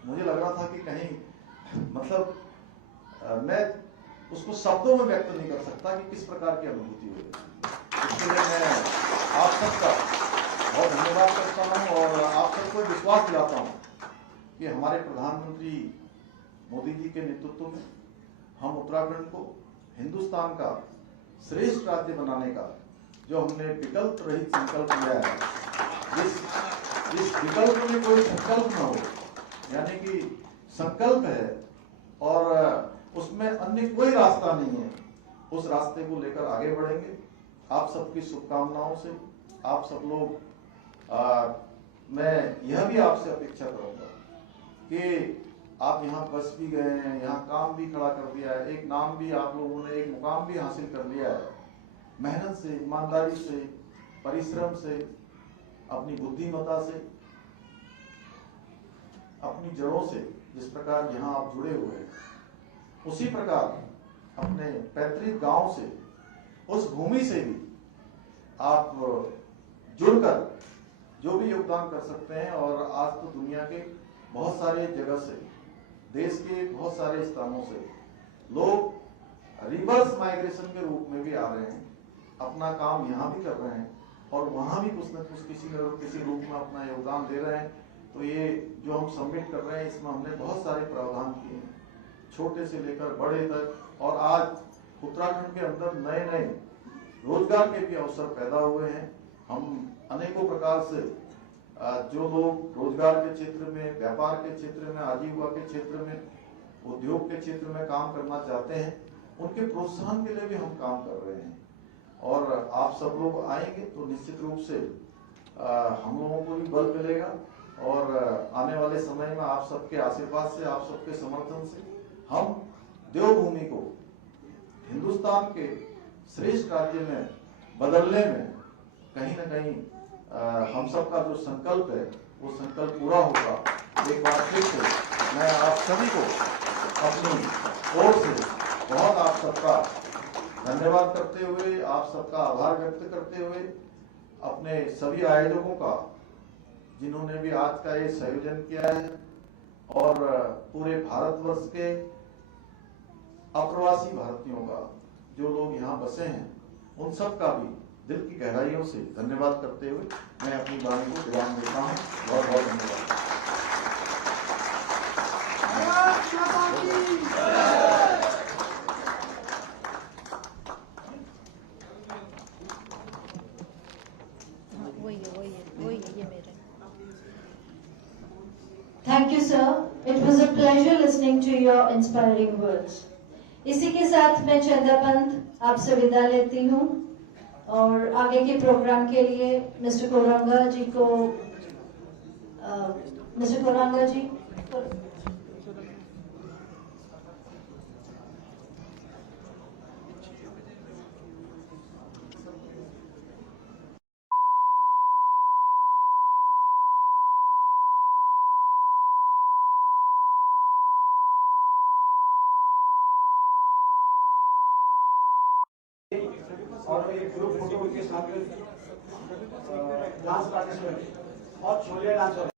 मुझे लग रहा था कि कहीं मतलब मैं उसको शब्दों में व्यक्त नहीं कर सकता कि किस प्रकार की अनुभूति हुई। विश्वास दिलाता हूं कि हमारे प्रधानमंत्री मोदी जी के नेतृत्व में हम उत्तराखंड को हिंदुस्तान का श्रेष्ठ राज्य बनाने का जो हमने विकल्प रहित संकल्प लिया है, इस विकल्प में कोई संकल्प न हो, यानी कि संकल्प है और उसमें अन्य कोई रास्ता नहीं है, उस रास्ते को लेकर आगे बढ़ेंगे। आप सबकी शुभकामनाओं से आप सब लोग मैं यह भी आपसे अपेक्षा करूंगा कि आप यहाँ बस भी गए हैं, यहाँ काम भी खड़ा कर दिया है, एक नाम भी आप लोगों ने, एक मुकाम भी हासिल कर लिया है। मेहनत से, ईमानदारी से, परिश्रम से, अपनी बुद्धिमत्ता से, अपनी जड़ों से, जिस प्रकार यहाँ आप जुड़े हुए हैं, उसी प्रकार अपने पैतृक गांव से, उस भूमि से भी आप जुड़कर जो भी योगदान कर सकते हैं। और आज तो दुनिया के बहुत सारे जगह से, देश के बहुत सारे स्थानों से लोग रिवर्स माइग्रेशन के रूप में भी आ रहे हैं, अपना काम यहाँ भी कर रहे हैं और वहां भी कुछ न कुछ किसी न किसी रूप में अपना योगदान दे रहे हैं। तो ये जो हम सबमिट कर रहे हैं, इसमें हमने बहुत सारे प्रावधान किए हैं, छोटे से लेकर बड़े तक। और आज उत्तराखंड के अंदर नए नए रोजगार के भी अवसर पैदा हुए हैं। हम अनेकों प्रकार से जो लोग रोजगार के क्षेत्र में, व्यापार के क्षेत्र में, आजीविका के क्षेत्र में, उद्योग के क्षेत्र में काम करना चाहते हैं, उनके प्रोत्साहन के लिए भी हम काम कर रहे हैं। और आप सब लोग आएंगे तो निश्चित रूप से हम लोगों को भी बल मिलेगा और आने वाले समय में आप सबके आशीर्वाद से, आप सबके समर्थन से हम देवभूमि को हिंदुस्तान के श्रेष्ठ राज्य में बदलने में कहीं न कहीं हम सबका जो संकल्प है वो संकल्प पूरा होगा। एक बार फिर से मैं आप सभी को अपनी ओर से बहुत आप सबका धन्यवाद करते हुए, आप सबका आभार व्यक्त करते हुए, अपने सभी आयोजकों का जिन्होंने भी आज का ये संयोजन किया है और पूरे भारतवर्ष के अप्रवासी भारतीयों का, जो लोग यहाँ बसे हैं, उन सब का भी दिल की गहराइयों से धन्यवाद करते हुए मैं अपनी वाणी को विराम देता हूँ। बहुत बहुत धन्यवाद। Thank you, sir. It was a pleasure listening to your inspiring words. इसी के साथ मैं चंदा पंत आपसे विदा लेती हूँ और आगे के प्रोग्राम के लिए मिस्टर कोरंगा जी और एक ग्रुप फोटो के साथ डांस पार्टिसिपेट और छोले डांस